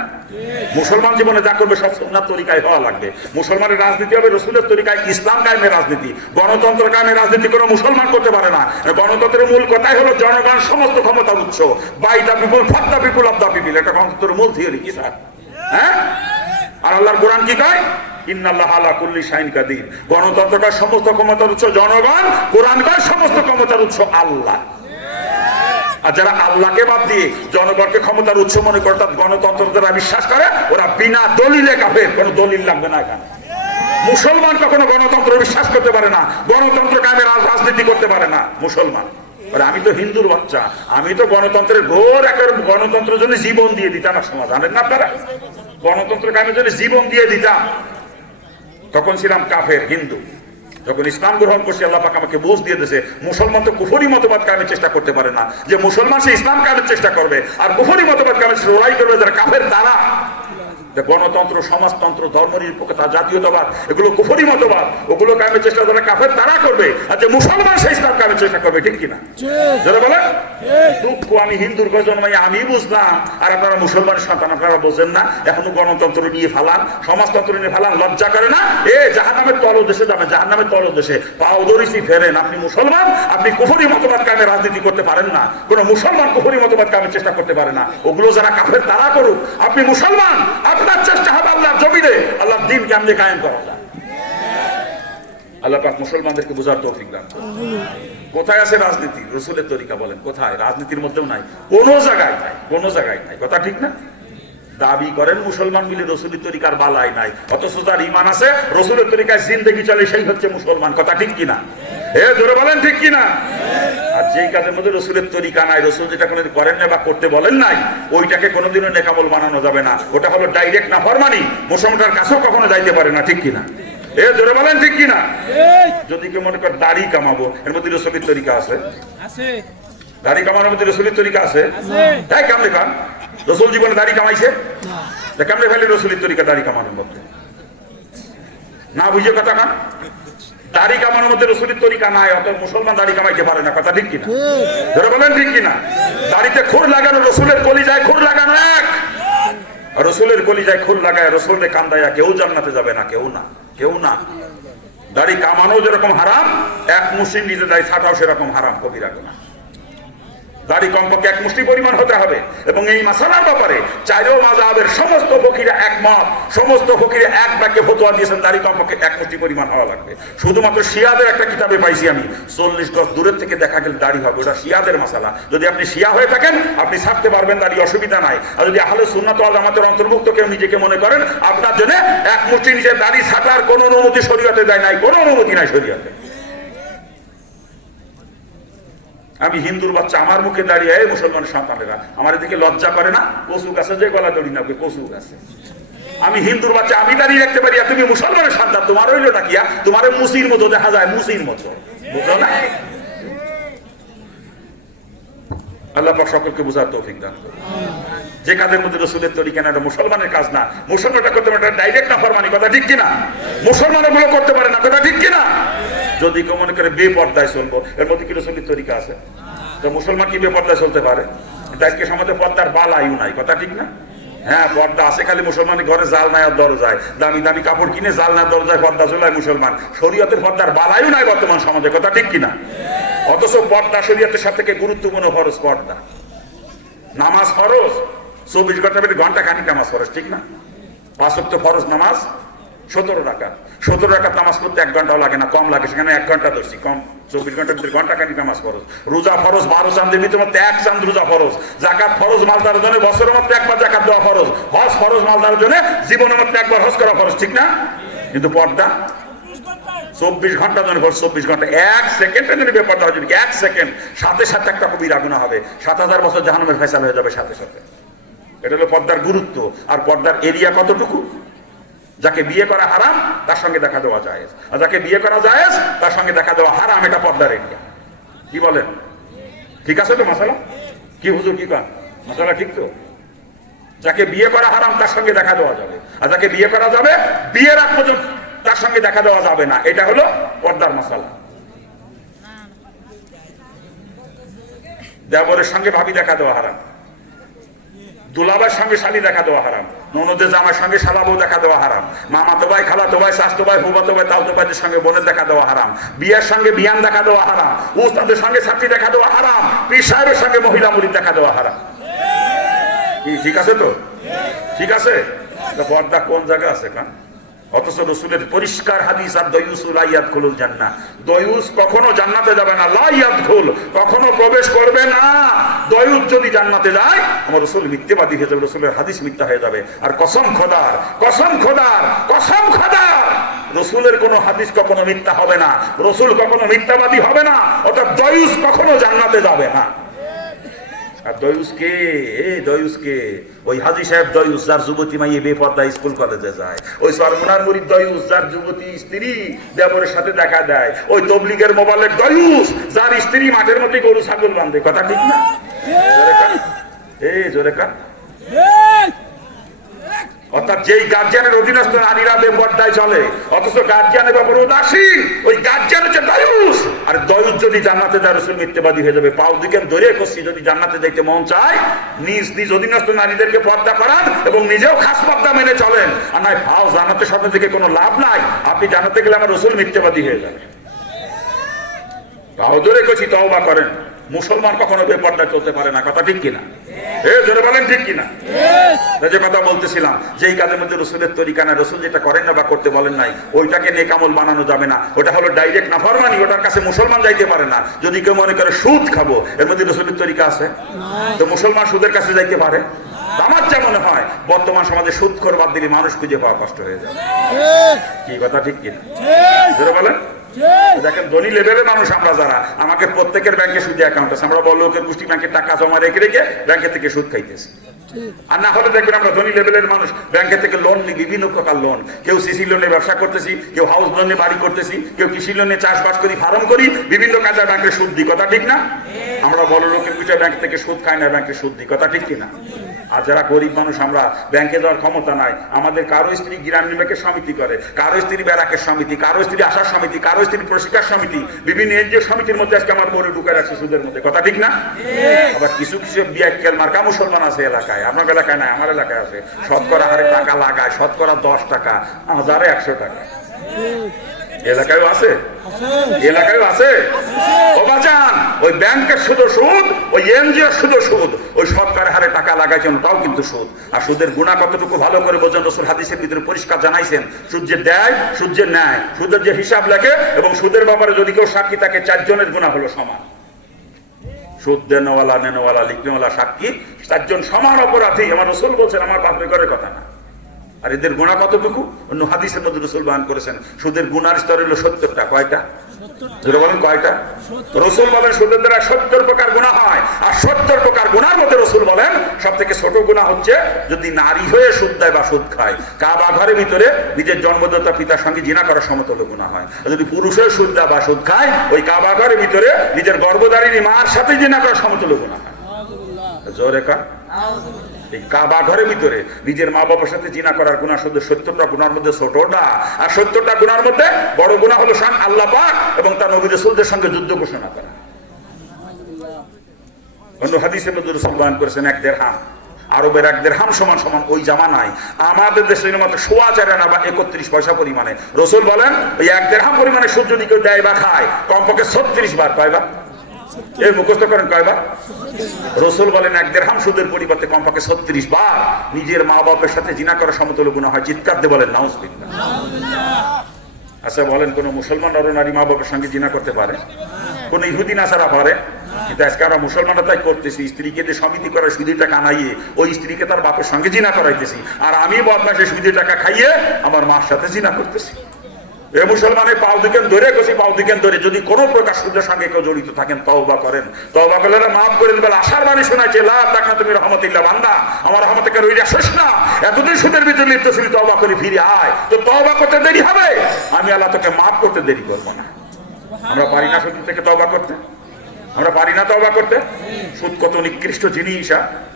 মুসলমান জীবনে যা করবে সব সুন্নাত তরিকায় হওয়া লাগবে। মুসলমানের রাজনীতি হবে রসুলের তরিকায়, ইসলাম কায়েমের রাজনীতি। গণতন্ত্র কায়েমের রাজনীতি কোনো মুসলমান করতে পারে না। গণতন্ত্রের মূল কথাই হলো জনগণ সমস্ত ক্ষমতার উৎস। By the people, for the people, of the people. এটা গণতন্ত্রের মূল থিওরি। কি স্যার? হ্যাঁ, আর আল্লাহর কোরআন কি কয়? ইন্নাল্লাহ আলা কুল্লি শাইইন কাদির। গণতন্ত্র কয় সমস্ত ক্ষমতার উৎস জনগণ, কোরআন কয় সমস্ত ক্ষমতার উৎস আল্লাহ। আর যারা আল্লাহকে বাদ দিয়ে জনগণকে ক্ষমতার উৎস মনে করে অর্থাৎ গণতন্ত্র যারা বিশ্বাস করে ওরা বিনা দলিলে কাফের। কোনো দলিল লাগবে না এখানে। মুসলমান কখনো গণতন্ত্র বিশ্বাস করতে পারে না, গণতন্ত্র কায়েমের রাজনীতি করতে পারে না মুসলমান। আমি তো হিন্দুর বাচ্চা, আমি তো গণতন্ত্রের ঘোর একেবারে গণতন্ত্রের জন্য জীবন দিয়ে দিতাম এক সময়, জানেন না আপনারা? গণতন্ত্র কায়েমের জন্য জীবন দিয়ে দিতাম। তখন ছিলাম কাফের হিন্দু। যখন ইসলাম গ্রহণ করছি আল্লাহ পাক আমাকে বুঝ দিয়ে দিয়েছে মুসলমান তো কুফরি মতবাদ কায়েমের চেষ্টা করতে পারে না, যে মুসলমান সে ইসলাম কায়েমের চেষ্টা করবে আর কুফরি মতবাদ কায়েমের ওরাই করবে যারা কাফের তারা। গণতন্ত্র, সমাজতন্ত্র, ধর্মনিরপেক্ষতা, জাতীয়তাবাদ এগুলো কুফরি মতবাদ, ওগুলো কায়েমের চেষ্টা যারা কাফের তারা করবে আর যে মুসলমান সে ইসলাম কায়েমের চেষ্টা করবে, ঠিক কিনা? যারা বলে দুঃখ আমি হিন্দুর ঘরে জন্মাই আমি বুঝলাম আর আপনারা মুসলমানের সন্তান আপনারা বোঝেন না, এখনো গণতন্ত্র নিয়ে ফালান, সমাজতন্ত্র নিয়ে ফালান, লজ্জা করে না? জাহান্নামের তলদেশে যাবেন, জাহান্নামের তলদেশে পাও দরিসি ফেরেন। আপনি মুসলমান, আপনি কুফরি মতবাদ কায়েমের রাজনীতি করতে পারেন না, কোন মুসলমান কুফরি মতবাদ কায়েমের চেষ্টা করতে পারে না, ওগুলো যারা কাফের তারা করুক। আপনি মুসলমান, আপনার চেষ্টা হবে আল্লাহর জমিনে আল্লাহর দ্বীন কেমনে কায়েম করা যায়। আল্লাহ পাক মুসলমানদেরকে বুঝার তৌফিক দান করুন। কোথায় আছে রাজনীতি? রসুলের তরিকা বলেন কোথায়? রাজনীতির মধ্যেও নাই, কোনো জায়গায় নাই, কোনো জায়গায় নাই। কথা ঠিক না? দাবি করেন মুসলমান মিলে রসুলের তরিকার বালাই নাই, অথচ তার ইমান আছে, রসুলের তরিকায় জিন্দেগি চলে, সেই হচ্ছে মুসলমান। কথা ঠিক কিনা? জোরে বলেন ঠিক কিনা? আর যেই কাজের মধ্যে রসুলের তরিকা নাই, রসুল যেটা কোনো করেন না বা করতে বলেন নাই, ওইটাকে কোনোদিনও নেকামল বানানো যাবে না। ওটা হলো ডাইরেক্ট নাফরমানি, মুসলমানটার কাছেও কখনো যাইতে পারে না, ঠিক কিনা? জোরে বলেন ঠিক কিনা? যদি কেউ মনে কর দাড়ি কামাবো, এর মধ্যে রসুলের তরিকা আছে? দাড়ি কামানোর মধ্যে রসুলের তরিকা আছে? তাই কেমনে খান? রসুল জীবনে দাড়ি কামাইছে? কেমনে ফেলে রসুলের তরিকা দাড়ি কামানোর মধ্যে? না বুঝে কথা খান। দাড়ি কামানোর মধ্যে রসুলের তরিকা নাই, অত মুসলমান দাড়ি কামাইতে পারে না। কথা ঠিক কিনা? যারা বলেন ঠিক কিনা? দাড়িতে খুর লাগানো, রসুলের কলিজায় খুর লাগানো এক। রসুলের কলিজায় খুর লাগায় রসুলের কান্দায়া কেউ জান্নাতে যাবে না, কেউ না, কেউ না। দাড়ি কামানো যেরকম হারাম, এক মুসলিম নিজে দাড়ি ছাটাও সেরকম হারাম, কবিরা গুনাহ। দাড়ি কমপক্ষে এক মুষ্টি পরিমাণ হতে হবে। এবং এই মাসালার ব্যাপারে চাইরেও মাযহাবের সমস্ত ফকিরা একমত, সমস্ত ফকিরা এক বাক্যে ফতোয়া দিয়েছেন দাড়ি কমপক্ষে এক মুষ্টি পরিমাণ হওয়া লাগবে। শুধুমাত্র শিয়াদের একটা কিতাবে পাইছি আমি, 40 গজ দূরের থেকে দেখা গেলে দাড়ি হবে, ওটা শিয়াদের মাসালা। যদি আপনি শিয়া হয়ে থাকেন আপনি ছাড়তে পারবেন দাড়ি, অসুবিধা নাই। আর যদি আহলে সুন্নাত ওয়াল জামাতের অন্তর্ভুক্ত কেউ নিজেকে মনে করেন, আপনার জন্য এক মুষ্টি নিচে দাড়ি ছাটার কোনো অনুমতি শরীয়তে দেয় নাই, কোনো অনুমতি নাই শরীয়তে। আমি হিন্দুর বাচ্চা, আমার মুখে দাঁড়িয়ে মুসলমানের সন্তানেরা আমার এদিকে লজ্জা করে না? কচু গাছে যে গলা দড়ি না, কচু গাছে আমি হিন্দুর বাচ্চা, আমি দাঁড়িয়ে রাখতে পারি, তুমি মুসলমানের সন্তান, তোমার হইলো না কি? তোমার মুসির মতো দেখা যায়, মুসির মতো, বুঝলো না? আল্লাহ পাক সকলকে বুঝার তৌফিক দান করুন। যে কাজের মধ্যে রসুলের তরিকা না, এটা মুসলমানের কাজ না। মুসলমানটা করতে পারে, ডাইরেক্ট নাফরমানি, কথা ঠিক কিনা? মুসলমান এগুলো করতে পারে না, কথা ঠিক কিনা? যদি কেউ মনে করে বেপর্দায় চলবো, এর মধ্যে কি রসুলের তরিকা আছে? তো মুসলমান কি বেপর্দায় চলতে পারে? আজকে সমাজে পর্দার বালাইও নাই, কথা ঠিক না? হ্যাঁ, পর্দা আছে, খালি মুসলমানের ঘরে জাল নাই আর দরজায়, দামি দামি কাপড় কিনে জাল না দরজায় পর্দা চলায় মুসলমান। শরীয়তের পর্দার বালাইও নাই বর্তমান সমাজে, কথা ঠিক কিনা? অথচ পর্দা শরীয়তের সব থেকে গুরুত্বপূর্ণ ফরজ পর্দা। নামাজ ফরজ, 24 ঘন্টা খানিক নামাজ ফরজ, ঠিক না? 5 ওয়াক্ত ফরজ নামাজ 17 রাকাত। 17 রাকাত নামাজ পড়তে 1 ঘন্টাও লাগে না, কম লাগে, সেখানে 1 ঘন্টা ধরছি, কম 24 ঘন্টার ভিতরে ঘন্টা খানিক নামাজ ফরজ। রোজা ফরজ, 12 চাঁদের ভিতরে মধ্যে 1 চাঁদ রোজা ফরজ। জাকাত ফরজ, মালদারের জন্য বছরের মধ্যে একবার জাকাত দেওয়া ফরজ। হজ ফরজ, মালদারের জন্য জীবনের মধ্যে একবার হজ করা ফরজ, ঠিক না? কিন্তু পর্দা 24 ঘন্টা জন্য, 24 ঘন্টা, 1 সেকেন্ডের জন্য বেপর্দা হয়, 1 সেকেন্ড, সাথে সাথে একটা কবিরা গুনাহ হবে, 7000 বছর জাহান্নামের ফয়সালা হয়ে যাবে সাথে সাথে। এটা হলো পর্দার গুরুত্ব। আর পর্দার এরিয়া কতটুকু? যাকে বিয়ে করা হারাম তার সঙ্গে দেখা দেওয়া জায়েজ, আর যাকে বিয়ে করা জায়েজ তার সঙ্গে দেখা দেওয়া হারাম, এটা পর্দার এরিয়া। কি বলেন? ঠিক আছে তো মাসালা? কি হুজুর কি কন? মাসালা ঠিক তো? যাকে বিয়ে করা হারাম তার সঙ্গে দেখা দেওয়া যাবে, আর যাকে বিয়ে করা যাবে বিয়ের আগ পর্যন্ত তার সঙ্গে দেখা দেওয়া যাবে না, এটা হলো পর্দার মাসালা। দেবরের সঙ্গে ভাবি দেখা দেওয়া হারাম, দুলাবার সঙ্গে শালি দেখা দেওয়া হারাম, ননদের জামার সঙ্গে শালাবো দেখা দেওয়া হারাম, মামাতো ভাই, খালাতো ভাই, চাচাতো ভাই, ফুফাতো ভাই, তাওতো ভাইদের সঙ্গে বোনের দেখা দেওয়া হারাম, বিয়ের সঙ্গে বিয়ান দেখা দেওয়া হারাম, উস্তাদের সঙ্গে ছাত্রী দেখা দেওয়া হারাম, পীর সাহেবের সঙ্গে মহিলা মুরিদ দেখা দেওয়া হারাম। ঠিক আছে তো? ঠিক আছে? পর্দা কোন জায়গা আছে? কান অথচ রসুলের পরিষ্কার হাদিস, আর দয়ুস লা ইয়াদখুলুল জান্নাহ, দয়ুস কখনো জান্নাতে যাবে না, লা ইয়াদখুল, কখনো প্রবেশ করবে না। দয়ুস যদি জান্নাতে যায়, আমার রসুল মিথ্যাবাদী হয়ে যাবে, রসুলের হাদিস মিথ্যা হয়ে যাবে। আর কসম খোদার, কসম খোদার, কসম খোদার, রসুলের কোন হাদিস কখনো মিথ্যা হবে না, রসুল কখনো মিথ্যাবাদী হবে না, অর্থাৎ দয়ুস কখনো জান্নাতে যাবে না। আর দয়ুসকে, দয়ুসকে ওই হাজী সাহেব দয়ুস, যার যুবতী মাইয়ে বেপর্দা স্কুল কলেজে যায়। ওই সরমুনার মুরিদ দয়ুস, যার যুবতী স্ত্রী দেবরের সাথে দেখা দেয়। ওই তবলিগের মোবাইলের দয়ুস, যার স্ত্রী মাঠের মধ্যে গরু ছাগল বাঁধে। কথা ঠিক না? জোরে কান। অর্থাৎ যেই গার্জিয়ানের অধীনস্থ নারীরা বেপর্দায় চলে, অথচ গার্জিয়ানের ব্যাপারে উদাসীন, ওই গার্জিয়ান হচ্ছে দয়ুস। আর দয়ুস যদি জান্নাতে যায়, রসুল মিথ্যাবাদী হয়ে যাবে। পাও দিকে ধরে করছি, যদি জান্নাতে যাইতে মন চায়, নিজ নিজ অধীনস্থ নারীদেরকে পর্দা করান এবং নিজেও খাস পর্দা মেনে চলেন। আর নয় ভাও জান্নাতের সামনে থেকে কোনো লাভ নাই। আপনি জান্নাতে গেলে আমার রসুল মিথ্যাবাদী হয়ে যাবে। পাও ধরে করছি, তওবা করেন। মুসলমান কখনো বেপর্দা চলতে পারে না। কথা ঠিক কিনা? জোরে বলেন ঠিক কিনা? যে কথা বলতেছিলাম, যে এই কাজের মধ্যে রসুলের তরিকা না, রসুল যেটা করেন না বা করতে বলেন নাই, ওইটাকে নেক আমল বানানো যাবে না। ওটা হলো ডাইরেক্ট নাফরমানি, ওটার কাছে মুসলমান যাইতে পারে না। যদি কেউ মনে করে সুদ খাবো, এর মধ্যে রসুলের তরিকা আছে? তো মুসলমান সুদের কাছে যাইতে পারে? আমার যা মনে হয়, বর্তমান সমাজে সুদখোর বাদ দিলে মানুষ খুঁজে পাওয়া কষ্ট হয়ে যাবে। কি কথা ঠিক কিনা? জোরে বলেন। দেখেন, ধনী লেভেলের মানুষ আমরা যারা, আমাকে প্রত্যেকের ব্যাংকে সুদে অ্যাকাউন্ট আছে। আমরা বড় লোকের গোষ্ঠী ব্যাংকে টাকা জমা রেখে রেখে ব্যাংকের থেকে সুদ খাইতেছি। আর না হলে দেখবেন আমরা ধনী লেভেলের মানুষ ব্যাংকের থেকে লোন নিই, বিভিন্ন প্রকার লোন। কেউ সিসি লোনে ব্যবসা করতেছি, কেউ হাউস লোনে বাড়ি করতেছি, কেউ কৃষি লোনে চাষবাস করি, ফার্ম করি, বিভিন্ন কাজে ব্যাংকে সুদ দিই। কথা ঠিক না? আমরা বড় লোকের পিছিয়ে ব্যাংক থেকে সুদ খাই না, ব্যাংকে সুদ দিই। কথা ঠিক কিনা? আর যারা গরিব মানুষ, আমরা ব্যাংকে যাওয়ার ক্ষমতা নাই। আমাদের কারো স্ত্রী গ্রামীণ ব্যাংকের সমিতি করে, কারো স্ত্রী ব্যারাকের সমিতি, কারো স্ত্রী আশার সমিতি, কারো স্ত্রী প্রশিক্ষার সমিতি, বিভিন্ন এনজিও সমিতির মধ্যে আজকে আমার বড় ঢুকে রাখছে সুদের মধ্যে। কথা ঠিক না? আবার কিছু কিছু বিয়াক্কেল মার্কা মুসলমান আছে এলাকায়, আপনার এলাকায় নাই, আমার এলাকায় আছে। শতকরা হারে টাকা লাগায়, শতকরা 10 টাকা, 1,100 টাকা। এলাকায় আছে, এলাকায় আছে। ও বাজান, ওই ব্যাংকের শুধু সুদ, ওই এনজিও শুধু সুদ, ওই সরকার হারে টাকা লাগাইছেন, তাও কিন্তু সুদ। আর সুদের গুণা কতটুকু ভালো করে বোঝেন, রসুল হাদিসের ভিতরে পরিষ্কার জানাইছেন। সুদ যে দেয়, সুদ যে নেয়, সুদের যে হিসাব লেখে এবং সুদের ব্যাপারে যদি কেউ সাক্ষী থাকে, 4 জনের গুণা হলো সমান। সুদ দেনওয়ালা, নেনওয়ালা, লিখনেওয়ালা, সাক্ষী 4 জন সমান অপরাধী। আমার রসুল বলছেন, আমার বাপের ঘরের কথা না। আর এদের গুণা কতটুকু? অন্য হাদিসের মধ্যে রসুল বয়ান করেছেন, সুদের গুনার স্তর হলো 70টা। কয়টা? বলেন কয়টা? রসুল বলেন সুদের দ্বারা 70 প্রকার গুনাহ হয়। আর 70 প্রকার গুনার মধ্যে রসুল বলেন সব থেকে ছোট গুনাহ হচ্ছে যদি নারী হয়ে সুদ দেয় বা সুদ খায়। কাবা ঘরের ভিতরে নিজের জন্মদাতা পিতার সঙ্গে জিনা করার সমতুল্য গুনাহ হয়। আর যদি পুরুষ হয়ে সুদ দেয় বা সুদ খায়, ওই কাবা ঘরের ভিতরে নিজের গর্ভধারিণী মার সাথে জিনা করার সমতুল্য গুনাহ হয়। জোরে কান। এই কাবা ঘরের ভিতরে নিজের মা বাবার সাথে জিনা করার গুনাহ শুধু 70টা গুনার মধ্যে ছোটটা, আর 70টা গুনার মধ্যে বড় গুনাহ হলো শান আল্লাহ পাক এবং তার নবী রাসূলদের সঙ্গে যুদ্ধ ঘোষণা করা। অন্য হাদিসে মধ্যে রাসূল বয়ান করেছেন 1 দিরহাম, আরবের 1 দিরহাম সমান সমান ওই জামানায় আমাদের দেশের মতো 4.25 আনা বা 31 পয়সা পরিমাণে। রাসূল বলেন ওই 1 দিরহাম পরিমাণে সুদ যদি কেউ দেয় বা খায়, কমপক্ষে 36 বার। কয়বার? এই মুখস্থ করেন কয়বার? রসুল বলেন 1 দিরহাম সুদের পরিবর্তে কমপক্ষে 36 বার নিজের মা বাবার সাথে জিনা করা সমতুল্য গুনাহ হয়। চিৎকার দিয়ে বলেন নাউজুবিল্লাহ। আচ্ছা বলেন, কোন মুসলমান নরনারী মা বাবার সঙ্গে জিনা করতে পারে? কোন ইহুদি নাসারা পারে? কিন্তু আজকে আমরা মুসলমানরা তাই করতেছি, স্ত্রীকে যে সমিতি করে সুদের টাকা আনাইয়ে ওই স্ত্রীকে তার বাপের সঙ্গে জিনা করাইতেছি, আর আমি বদমাশে সুদের টাকা খাইয়ে আমার মার সাথে জিনা করতেছি। এ মুসলমানের পাও দিকেন ধরে গেছি, পাও দিকেন ধরে যদি কোনো প্রকার সুদের সঙ্গে কেউ জড়িত থাকেন, তওবা করেন। তওবা করলে মাফ করে দিবেন। আশার বাণী শোনাইছে, লা তাকনা তুমি রহমাতিল্লাহ, বান্দা আমার রহমত থেকে রইরা শেষ না, এতদিন সুদের ভিতরে লিপ্ত ছিলি, তওবা করে ফিরে আয়। তো তওবা করতে দেরি হবে, আমি আল্লাহ তোকে মাফ করতে দেরি করব না। আমরা পারি না সুদ থেকে তওবা করতে? আমরা পারি না তওবা করতে? সুদ কত নিকৃষ্ট জিনিস।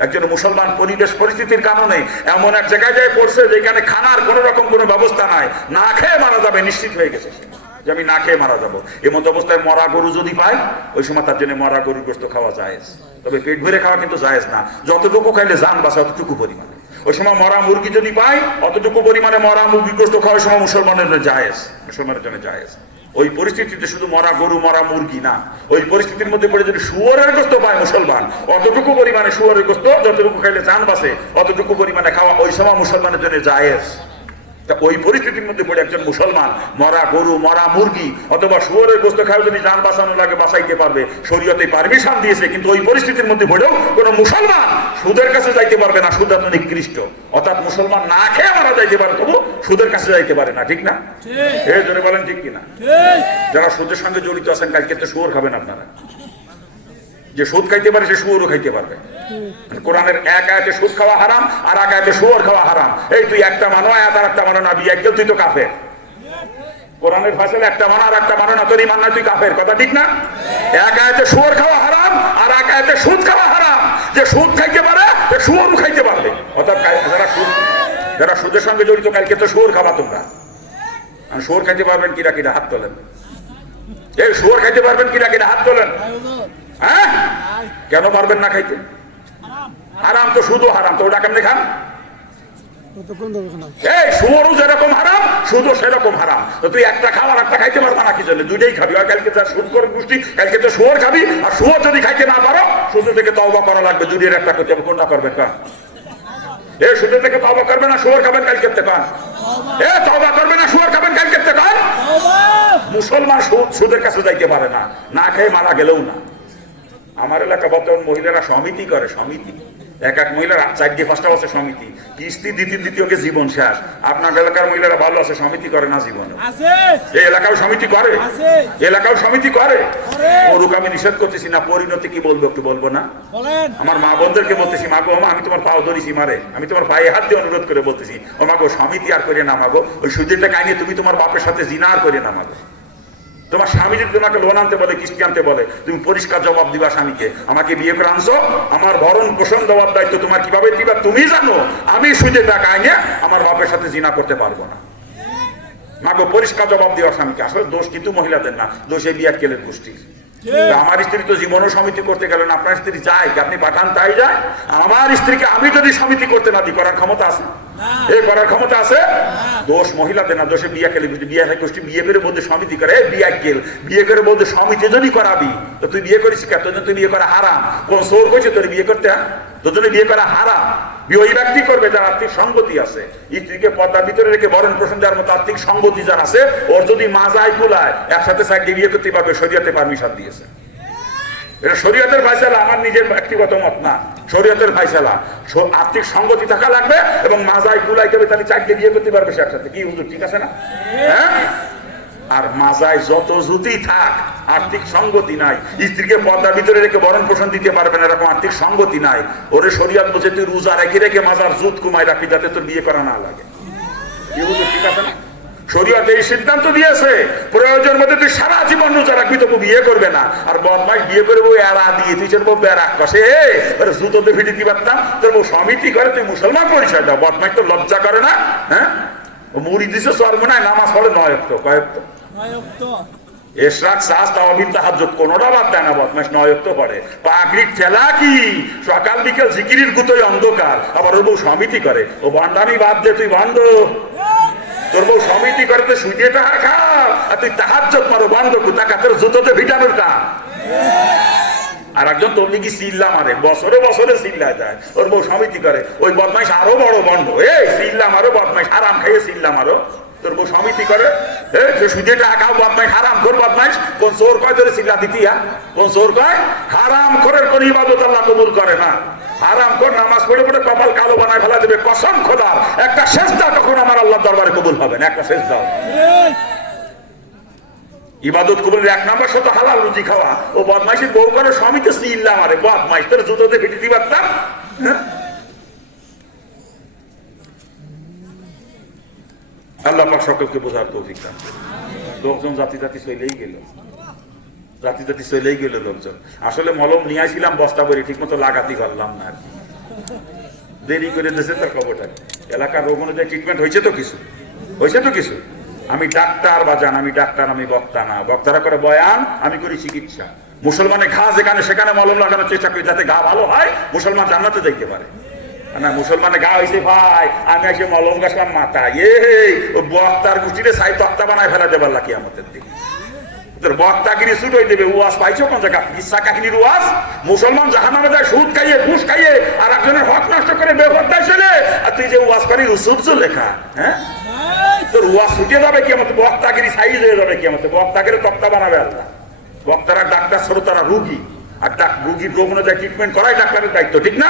একজন মুসলমান পরিবেশ পরিস্থিতির কারণে এমন এক জায়গায় যায় পড়ছে যেখানে খানার কোন রকম কোনো ব্যবস্থা নাই, না খেয়ে মারা যাবে নিশ্চিত হয়ে গেছে যে আমি না খেয়ে মারা যাবো। এমত অবস্থায় মরা গরু যদি পায়, ওই সময় তার জন্য মরা গরুর গোশত খাওয়া জায়েজ, তবে পেট ভরে খাওয়া কিন্তু জায়েজ না। যতটুকু খাইলে জান বাঁচে অতটুকু পরিমাণে। ওই সময় মরা মুরগি যদি পায়, অতটুকু পরিমাণে মরা মুরগির গোশত খাওয়া ওই সময় মুসলমানের জন্য জায়েজ, মুসলমানের জন্য জায়েজ। ওই পরিস্থিতিতে শুধু মরা গরু মরা মুরগি না, ওই পরিস্থিতির মধ্যে পড়ে যদি শুয়োরের গোশত পায় মুসলমান, অতটুকু পরিমাণে শুয়োরের গোশত যতটুকু খাইলে জান বাঁচে অতটুকু পরিমাণে খাওয়া ওই সময় মুসলমানের জন্য জায়েজ। ওই পরিস্থিতির মধ্যে পড়ে একজন মুসলমান মরা গরু, মরা মুরগি অথবা শুয়োরের গোস্ত খায় যদি যান বাঁচানো লাগে বাঁচাইতে পারবে, শরীয়তে পারমিশন দিয়েছে, কিন্তু ওই পরিস্থিতির মধ্যে পড়েও কোন মুসলমান সুদের কাছে যাইতে পারবে না। সুদ এত নিকৃষ্ট, অর্থাৎ মুসলমান না খেয়ে মারা যাইতে পারে, তবু সুদের কাছে যাইতে পারে না। ঠিক না? এই জোরে বলেন ঠিক কিনা? যারা সুদের সঙ্গে জড়িত আছেন, কালকে তো শুয়োর খাবেন আপনারা। যে সুদ খাইতে পারে সে শুয়োরও খাইতে পারবে। কোরআনের এক আয়াতে সুদ খাওয়া হারাম, আর এক আয়াতে শুয়োর খাওয়া হারাম। এই তুই একটা মানো আয়াত আর একটা মানো না, বিয়ে কেউ তুই তো কাফের। কোরআনের ফাইসালা একটা মানো আর একটা মানো না, তোর ইমান না, তুই কাফের। কথা ঠিক না? এক আয়াতে শুয়োর খাওয়া হারাম আর এক আয়াতে সুদ খাওয়া হারাম। যে সুদ খাইতে পারে সে শুয়োরও খাইতে পারবে। অর্থাৎ যারা সুদের সঙ্গে জড়িত, কালকে তো শুয়োর খাওয়া তোমরা। শুয়োর খাইতে পারবেন কিরা কিরা হাত তোলেন। এই শুয়োর খাইতে পারবেন কিরা কিরা হাত তোলেন। হ্যাঁ, কেন পারবেন না খাইতে? হারাম তো, শুধু হারাম তো, ওটা কেমনে খান? এই শুয়োরও যেরকম হারাম, শুধু সেরকম হারাম। তো তুই একটা খাওয়ার একটা খাইতে পারবা না, কি জন্য? দুইটাই খাবি। আর কালকে যা সুদ করে গোষ্ঠী, কালকে তো শুয়োর খাবি। আর শুয়োর যদি খাইতে না পারো, শুধু থেকে তওবা করা লাগবে। দুইয়ের একটা করতে হবে, কোনটা করবেন? কান এ শুধু থেকে তওবা করবে না, শুয়োর খাবেন কালকে কান? এ তওবা করবে না, শুয়োর খাবেন কালকে কান? মুসলমান সুদের কাছে যাইতে পারে না, না খেয়ে মারা গেলেও না। আমার এলাকা বর্তমান মহিলারা সমিতি করে, সমিতি। এক এক মহিলার 4-5টা বছর সমিতি, কিস্তি দ্বিতীয়কে জীবন শেষ। আপনার এলাকার মহিলারা ভালো আছে, সমিতি করে না জীবনে? এই এলাকাও সমিতি করে, এলাকাও সমিতি করে। করুক, আমি নিষেধ করতেছি না। পরিণতি কি বলবো একটু বলবো না? আমার মা বোনদেরকে বলতেছি, মাগো আমি তোমার পাও ধরেছি মারে, আমি তোমার পায়ে হাত দিয়ে অনুরোধ করে বলতেছি, ও মাগো সমিতি আর করে না মাগো। ওই সুদের টাকা নিয়ে তুমি তোমার বাপের সাথে জিনা আর করে না মাগো। তোমার স্বামী যদি তোমাকে লোন আনতে বলে, কিস্তি আনতে বলে, তুমি পরিষ্কার জবাব দিবা স্বামীকে, আমাকে বিয়ে করে আনছো, আমার ভরণ পোষণ দেওয়ার দায়িত্ব তোমার, কিভাবে দিবা তুমি জানো। আমি সুদের টাকা আইনে আমার বাপের সাথে জিনা করতে পারবো না। মাগো পরিষ্কার জবাব দেওয়া স্বামীকে। আসলে দোষ কিন্তু মহিলাদের না, দোষ এই বিয়ার কেলের গোষ্ঠীর। আমার স্ত্রী তো জীবনও সমিতি করতে গেলেন, আপনার স্ত্রী যায় কি? আপনি পাঠান তাই যায়। আমার স্ত্রীকে আমি যদি সমিতি করতে না দিই, করার ক্ষমতা আছে? এই করার ক্ষমতা আছে? দোষ মহিলাদের না, দোষে বিয়া কেলে গোষ্ঠী। বিয়া গোষ্ঠী বিয়ে করে বলতে সমিতি করে, বিয়া কেল বিয়ে করে বলতে সমিতি যদি করাবি, তো তুই বিয়ে করিস কেন? তোর জন্য তুই বিয়ে করা হারাম। কোন সোর কইছে তোর বিয়ে করতে? তোর জন্য বিয়ে করা হারাম। বিয়ে ওই ব্যক্তি করবে যার আর্থিক সঙ্গতি আছে। স্ত্রীকে পর্দার ভিতরে রেখে ভরণ পোষণ দেওয়ার মতো আর্থিক সঙ্গতি যার আছে, ওর যদি মাজায় কুলায়, একসাথে সাইডে বিয়ে করতে পারবে, শরীয়তে পারমিশন দিয়েছে। এটা শরীয়তের ফায়সালা, আমার নিজের ব্যক্তিগত মত না, শরীয়তের ফায়সালা। আর্থিক সঙ্গতি থাকা লাগবে এবং মাজায় কুলাই করে, তাহলে চারটে বিয়ে করতে পারবে সে একসাথে। কি হুজুর ঠিক আছে না? হ্যাঁ। আর মাজায় যত জুতি থাক, আর্থিক সঙ্গতি নাই, স্ত্রীকে পর্দার ভিতরে রেখে ভরণ পোষণ দিতে পারবে না, এরকম আর্থিক সঙ্গতি নাই। ওরে শরীয়ত বলছে তুই রোজা রেখে রেখে মাজার জুত কুমাই রাখবি, যাতে তোর বিয়ে করা না লাগে। কি হুজুর ঠিক আছে না? শরীয়ত এই সিদ্ধান্ত দিয়েছে, প্রয়োজন মধ্যে তুই সারা জীবন রোজা রাখবি, তবু বিয়ে করবে না। আর বদমাইশ বিয়ে করে বউ এড়া দিয়ে তুই তোর বউ বেড়াক কষে, জুতোতে ফিটে দিতে পারতাম। তোর বউ সমিতি করে, তুই মুসলমান পরিচয় দাও। বদমাইশ তো লজ্জা করে না? হ্যাঁ, ও মুড়ি দিছে সর্বনায়, নামাজ পড়ে 9 ওয়াক্ত, কয় ওয়াক্ত? 9 ওয়াক্ত। এশরাক সাজ তাওয়াবিন তাহাজ্জুদ কোনটা বাদ দেয় না, বদমাইশ 9 ওয়াক্ত পড়ে। পাগড়ির ঠেলা কি, সকাল বিকেল জিকিরের গুতোই অন্ধকার। আবার ওর বউ সমিতি করে, ও ভণ্ডামি বাদ দে, তুই ভণ্ড। তোর বউ সমিতি করে, তুই সুইটে টাকা খা, আর তুই তাহাজ্জুদ মারো, বন্ধ কুতাকা, তোর জুতোতে ভিটানোর কাম। আর একজন তবলিগি চিল্লা মারে, বছরে বছরে চিল্লা যায়, ওর বউ সমিতি করে। ওই বদমাইশ আরো বড় বন্ধ, এই চিল্লা মারো বদমাইশ, হারাম খাইয়ে চিল্লা মারো। তোর বউ সমিতি করে, সুদে টাকা খাও বদমাইশ, হারাম খোর বদমাইশ। কোন চোর কয় তোর চিল্লা দিতিয়া? কোন চোর কয়? হারাম খোরের কোন ইবাদত আল্লাহ কবুল করে না। হারাম খোর নামাজ পড়ে পড়ে কপাল কালো বানায় ফেলা দেবে, কসম খোদার। একটা সেজদা তখন আমার আল্লাহর দরবারে কবুল হবে না, একটা সেজদা। ইবাদত কবুলের 1 নম্বর শর্ত হালাল রুজি খাওয়া। ও বদমাইশের বউ করে স্বামীকে চিল্লা মারে, বদমাইশ তোর জুতোতে ফিটে দিতে পারতাম। আল্লাহ পাক সকলকে বোঝার তৌফিক দান করুন। লোকজন জাতি জাতি চলেই গেল, জাতি জাতি চলেই গেল লোকজন। আসলে মলম নিয়ে আসছিলাম বস্তা করে, ঠিক মতো লাগাতে পারলাম না আর কি, দেরি করে দিয়েছে। তার খবরটা এলাকার রোগ অনুযায়ী ট্রিটমেন্ট হয়েছে তো কিছু, হয়েছে তো কিছু। আমি ডাক্তার বাজান, আমি ডাক্তার, আমি বক্তা না। বক্তারা করে বয়ান, আমি করি চিকিৎসা। মুসলমানের ঘা যেখানে সেখানে মলম লাগানোর চেষ্টা করি, যাতে ঘা ভালো হয়, মুসলমান জান্নাতে যাইতে পারে। না মুসলমানের গা হয়েছে ভাই, আমি এসে মলম গাছলাম মাথায়, ও বক্তার গোষ্ঠীতে সাই তক্তা বানায় ফেলা দেবার লাকি আমাদের দিকে। তোর বক্তাগিরি ছুট হয়ে দেবে। ওয়াজ পাইছো কোন জায়গা? ইচ্ছা কাহিনীর ওয়াজ। মুসলমান জাহান্নামে যায় সুদ খাইয়ে, ঘুষ খাইয়ে, আর একজনের হক নষ্ট করে বেপরদায় ছেলে, আর তুই যে ওয়াজ করি উসুবজু লেখা। হ্যাঁ, তোর ওয়া ছুটে যাবে কি আমাদের বক্তাগিরি সাইজ হয়ে যাবে কি আমাদের বক্তাগিরি তক্তা বানাবে আল্লাহ। বক্তারা ডাক্তার শ্রোতারা রুগী, আর রুগীর রোগ অনুযায়ী ট্রিটমেন্ট করাই ডাক্তারের দায়িত্ব, ঠিক না?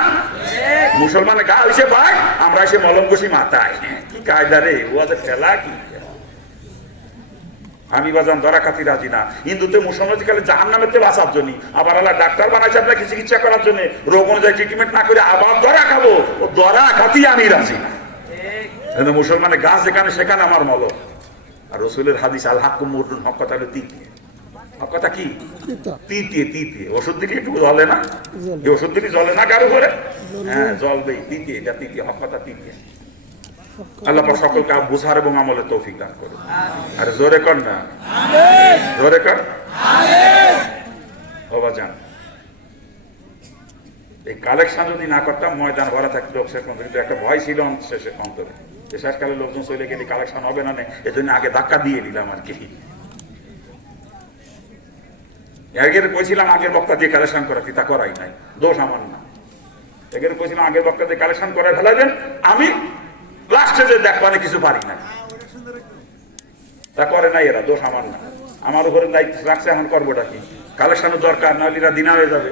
মুসলমানের গা হয়েছে ভাই, আমরা এসে মলম ঘষি মাথায়, কি কায়দা রে ওয়াদের খেলা কি? আমি বাজান ধরা খাতি রাজি না। হিন্দুতে মুসলমান কালে জাহান্নামেতে বাঁচার জন্য, আবার আল্লাহ ডাক্তার বানাইছে আপনাকে চিকিৎসা করার জন্য, রোগ অনুযায়ী ট্রিটমেন্ট না করে আবার ধরা খাবো, ও ধরা খাতি আমি রাজি না। মুসলমানের গাছ যেখানে সেখানে আমার মলম। আর রসুলের হাদিস আল হাক্কুম মুরদুন, হক কথা হলো তিতিয়ে। হক কথা কি? তিতিয়ে। তিতিয়ে ওষুধ দিলে একটু জ্বলে না? এই ওষুধ দিলে জ্বলে না কারো করে? হ্যাঁ জ্বলবেই। তিতিয়ে, এটা তিতিয়ে, হক কথা তিতিয়ে। আল্লাহ পাক সকলকে বুঝার এবং আমলের তৌফিক দান করুন। আরে জোরে কর না, জোরে কর। বাবা জান, এই কালেকশন যদি না করতাম ময়দান ভরা থাকতো, শেষ পর্যন্ত কিন্তু একটা ভয় ছিল শেষে অন্তরে, যে শেষকালে লোকজন চলে গেলে কালেকশন হবে না, এই জন্য আগে ধাক্কা দিয়ে দিলাম আর কি। এর কইছিলাম আগের বক্তা দিয়ে কালেকশন করাতি, তা করাই নাই, দোষ আমার না। এর কইছিলাম আগের বক্তা দিয়ে কালেকশন করে ফেলাবেন, আমি লাস্টে যে দেখবানে কিছু পারি না, তা করে নাই এরা, দোষ আমার না। আমার উপরে দায়িত্ব রাখছে, এখন করবোটা কি? কালেকশনের দরকার, নাহলে এরা দিনা হয়ে যাবে।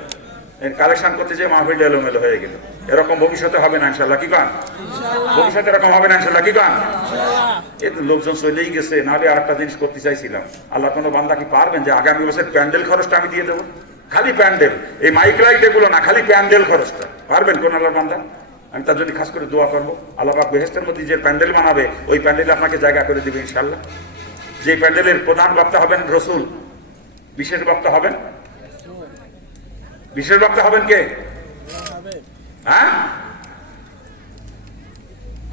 কালেকশন করতে যে মাহফিল এলোমেলো হয়ে গেল, এরকম ভবিষ্যতে হবে না ইনশাল্লাহ, কি কান? ভবিষ্যতে এরকম হবে না ইনশাল্লাহ, কি কান? এই লোকজন চলেই গেছে, নাহলে আর একটা জিনিস করতে চাইছিলাম। আল্লাহ কোনো বান্দা কি পারবেন যে আগামী বছর প্যান্ডেল খরচটা আমি দিয়ে দেবো? খালি প্যান্ডেল, এই মাইক লাইট এগুলো না, খালি প্যান্ডেল খরচটা পারবেন কোন আল্লাহর বান্দা? আমি তার জন্য খাস করে দোয়া করবো, আল্লাহ পাক বেহেশতের মধ্যে যে প্যান্ডেল বানাবে ওই প্যান্ডেলে আপনাকে জায়গা করে দিবে ইনশাল্লাহ। যে প্যান্ডেলের প্রধান বক্তা হবেন রসুল, বিশেষ বক্তা হবেন, বিশেষ বক্তা হবেন কে? হ্যাঁ,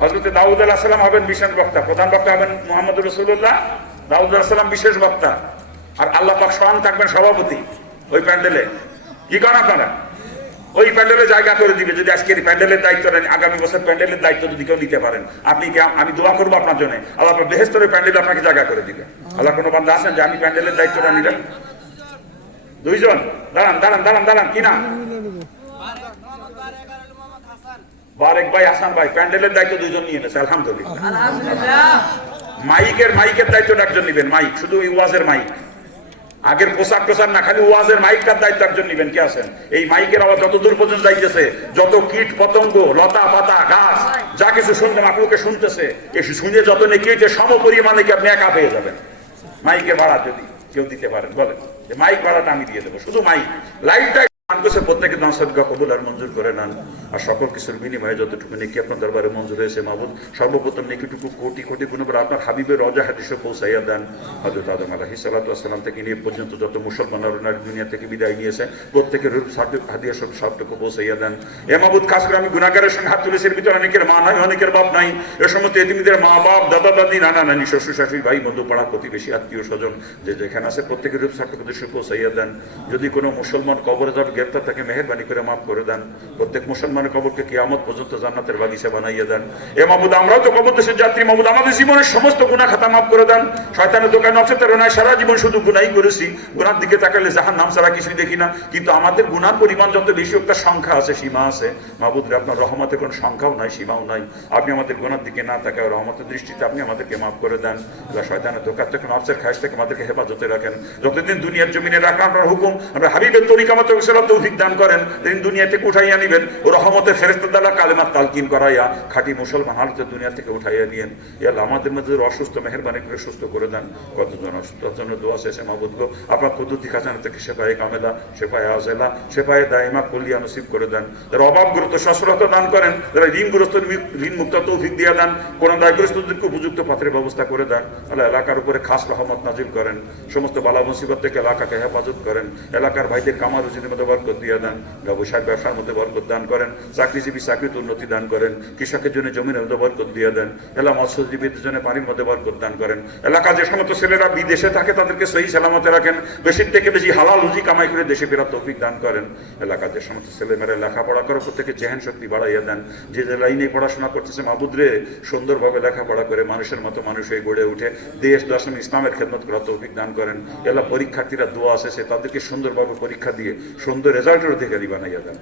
হযরত দাউদ আলাইহিস সালাম হবেন বিশেষ বক্তা, প্রধান বক্তা হবেন মুহাম্মদ রাসূলুল্লাহ, দাউদ আলাইহিস সালাম বিশেষ বক্তা, আর আল্লাহ পাক স্বয়ং থাকবেন সভাপতি ওই প্যান্ডেলে। কি করেন আপনারা? ওই প্যান্ডেলে জায়গা করে দিবে। যদি আজকের প্যান্ডেলের দায়িত্ব নেন, আগামী বছর প্যান্ডেলের দায়িত্ব যদি কেউ নিতে পারেন, আপনি কি? আমি দোয়া করবো আপনার জন্য, আল্লাহ বেহেশতের প্যান্ডেলে আপনাকে জায়গা করে দিবে। আল্লাহ কোনো বান্দা আছেন যে আমি প্যান্ডেলের দায়িত্বটা নিলেন? দুইজন দাঁড়ান দাঁড়ান দাঁড়ান দাঁড়ান, কি নাম? বারেক ভাই, হাসান ভাই, প্যান্ডেলের দায়িত্ব দুইজন নিয়ে নিয়েছে, আলহামদুলিল্লাহ। মাইকের দায়িত্বটা একজন নিবেন, মাইক, শুধু এই ওয়াজের মাইক, আগের পোশাক টোশাক না, খালি ওয়াজের মাইকটার দায়িত্ব একজন নিবেন। কি আছেন? এই মাইকের আওয়াজ যত দূর পর্যন্ত যাইতেছে, যত কীট পতঙ্গ, লতা পাতা, গাছ যা কিছু শুনতে আপনাকে শুনতেছে, শুনে যত নেকিতে সম পরিমাণে কি আপনি একা পেয়ে যাবেন। মাইকের ভাড়া যদি কেউ দিতে পারেন বলেন, মাইক ভাড়াটা আমি দিয়ে দেবো, শুধু মাইক। লাইটটা প্রত্যেকে দান সদকা কবুল আর মঞ্জুর করে নেন, আর সকল কিছুর বিনিময়ে যতটুকু নেকি আপনার দরবারে মঞ্জুর হয়েছে মাবুদ, সর্বপ্রথম নেকিটুকু কোটি কোটি গুণ করে আপনার হাবিবের রজা হাদিসে পৌঁছাইয়া দেন। হযরত আদম আলাইহিস সালাতু ওয়াস সালাম থেকে নিয়ে পর্যন্ত যত মুসলমান দুনিয়া থেকে বিদায় নিয়েছে, প্রত্যেকের হাদিয়া সব সবটুকু পৌঁছাইয়া দেন। এ মাবুদ, খাস করে আমি গুনাহগারের সঙ্গে হাত তুলেছি, ভিতরে অনেকের মা নাই, অনেকের বাপ নাই, এ সমস্ত এতিমদের মা বাপ, দাদা দাদি, নানা নানি, শ্বশুর শাশুড়ি, ভাই বন্ধু, পাড়া প্রতিবেশী, আত্মীয় স্বজন যে যেখানে আছে প্রত্যেকের সবটুকু দেশে পৌঁছাইয়া দেন। যদি কোনো মুসলমান কবরে যাবে গ্রেফতার থাকে, মেহেরবানি করে মাফ করে দেন। প্রত্যেক মুসলমানের কবরকে কিয়ামত পর্যন্ত জান্নাতের বাগিচা বানাইয়া দেন। এ মাহমুদ, আমরাও তো কবর দেশের যাত্রী মাহমুদ, আমাদের জীবনের সমস্ত গুনাহ খাতা মাফ করে দেন। শয়তানের দোকানে অচেতনায় সারা জীবন শুধু গুনাহই করেছি, গুনার দিকে তাকালে জাহান্নাম ছাড়া কিছুই দেখি না, কিন্তু আমাদের গুনার পরিমাণ যত বেশি হোক তার সংখ্যা আছে, সীমা আছে। মাহমুদ রে, আপনার রহমতের কোনো সংখ্যাও নাই, সীমাও নাই। আপনি আমাদের গুনার দিকে না তাকায় রহমতের দৃষ্টিতে আপনি আমাদেরকে মাফ করে দেন। শয়তানের দোকান থেকে, নফসের খায়েশ থেকে আমাদেরকে হেফাজতে রাখেন। যতদিন দুনিয়ার জমিনে রাখেন আপনার হুকুম, আমরা হাবিবের তরিকা মতো তৌফিক দান করেন। দুনিয়া থেকে উঠাইয়া নিবেন, ও রহমতের ফেরেশতা দ্বারা কালেমা তালকিন করাইয়া খাঁটি মুসলমান হালতে দুনিয়া থেকে উঠাইয়া নিয়েন। আল্লাহ, আমাদের মধ্যে অসুস্থ মেহেরবানি করে সুস্থ করে দেন। কতজন অসুস্থ জন্য দোয়া শেষে মাহবুদ গো, আপনার কুদরতি খাজানা থেকে শেফায়ে কামেলা, শেফায়ে আজেলা, শেফায়ে দাইমা কুলিয়া নসিব করে দেন। যারা অভাবগ্রস্ত সচ্ছলতা দান করেন, যারা ঋণগ্রস্ত ঋণ মুক্ত তৌফিক দিয়ে দেন, কোন দায়গ্রস্তদেরকে উপযুক্ত পাত্রের ব্যবস্থা করে দেন। আল্লাহ, এলাকার উপরে খাস রহমত নাজিল করেন, সমস্ত বালা মুসিবত থেকে এলাকাকে হেফাজত করেন। এলাকার ভাইদের কামার রুজির মধ্যে বরকত দিয়ে দেন, ব্যবসায় ব্যবসার মধ্যে বরকত দান করেন, চাকরিজীবী চাকরিতে উন্নতি দান করেন, কৃষকের জন্য জমির মধ্যে বরকত দিয়ে দেন। এলা মৎস্যজীবীদের জন্য পানির মধ্যে বরকত দান করেন। এলাকা যে সমস্ত ছেলেরা বিদেশে থাকে তাদেরকে সহি সালামতে রাখেন, বেশির থেকে বেশি হালাল রুজি কামাই করে দেশে ফেরার তৌফিক দান করেন। এলাকা যে সমস্ত ছেলেমেয়েরা লেখাপড়া করে প্রত্যেকে জেহেন শক্তি বাড়াইয়া দেন। যে যে লাইনে পড়াশোনা করতেছে মাহবুদ রে, সুন্দরভাবে লেখাপড়া করে মানুষের মতো মানুষ হয়ে গড়ে উঠে দেশ দর্শন ইসলামের খেদমত করার তৌফিক দান করেন। এলা পরীক্ষার্থীরা দোয়া আছে, তাদেরকে সুন্দরভাবে পরীক্ষা দিয়ে সুন্দর রেজাল্টের অধিকারী বানাইয়া দেন।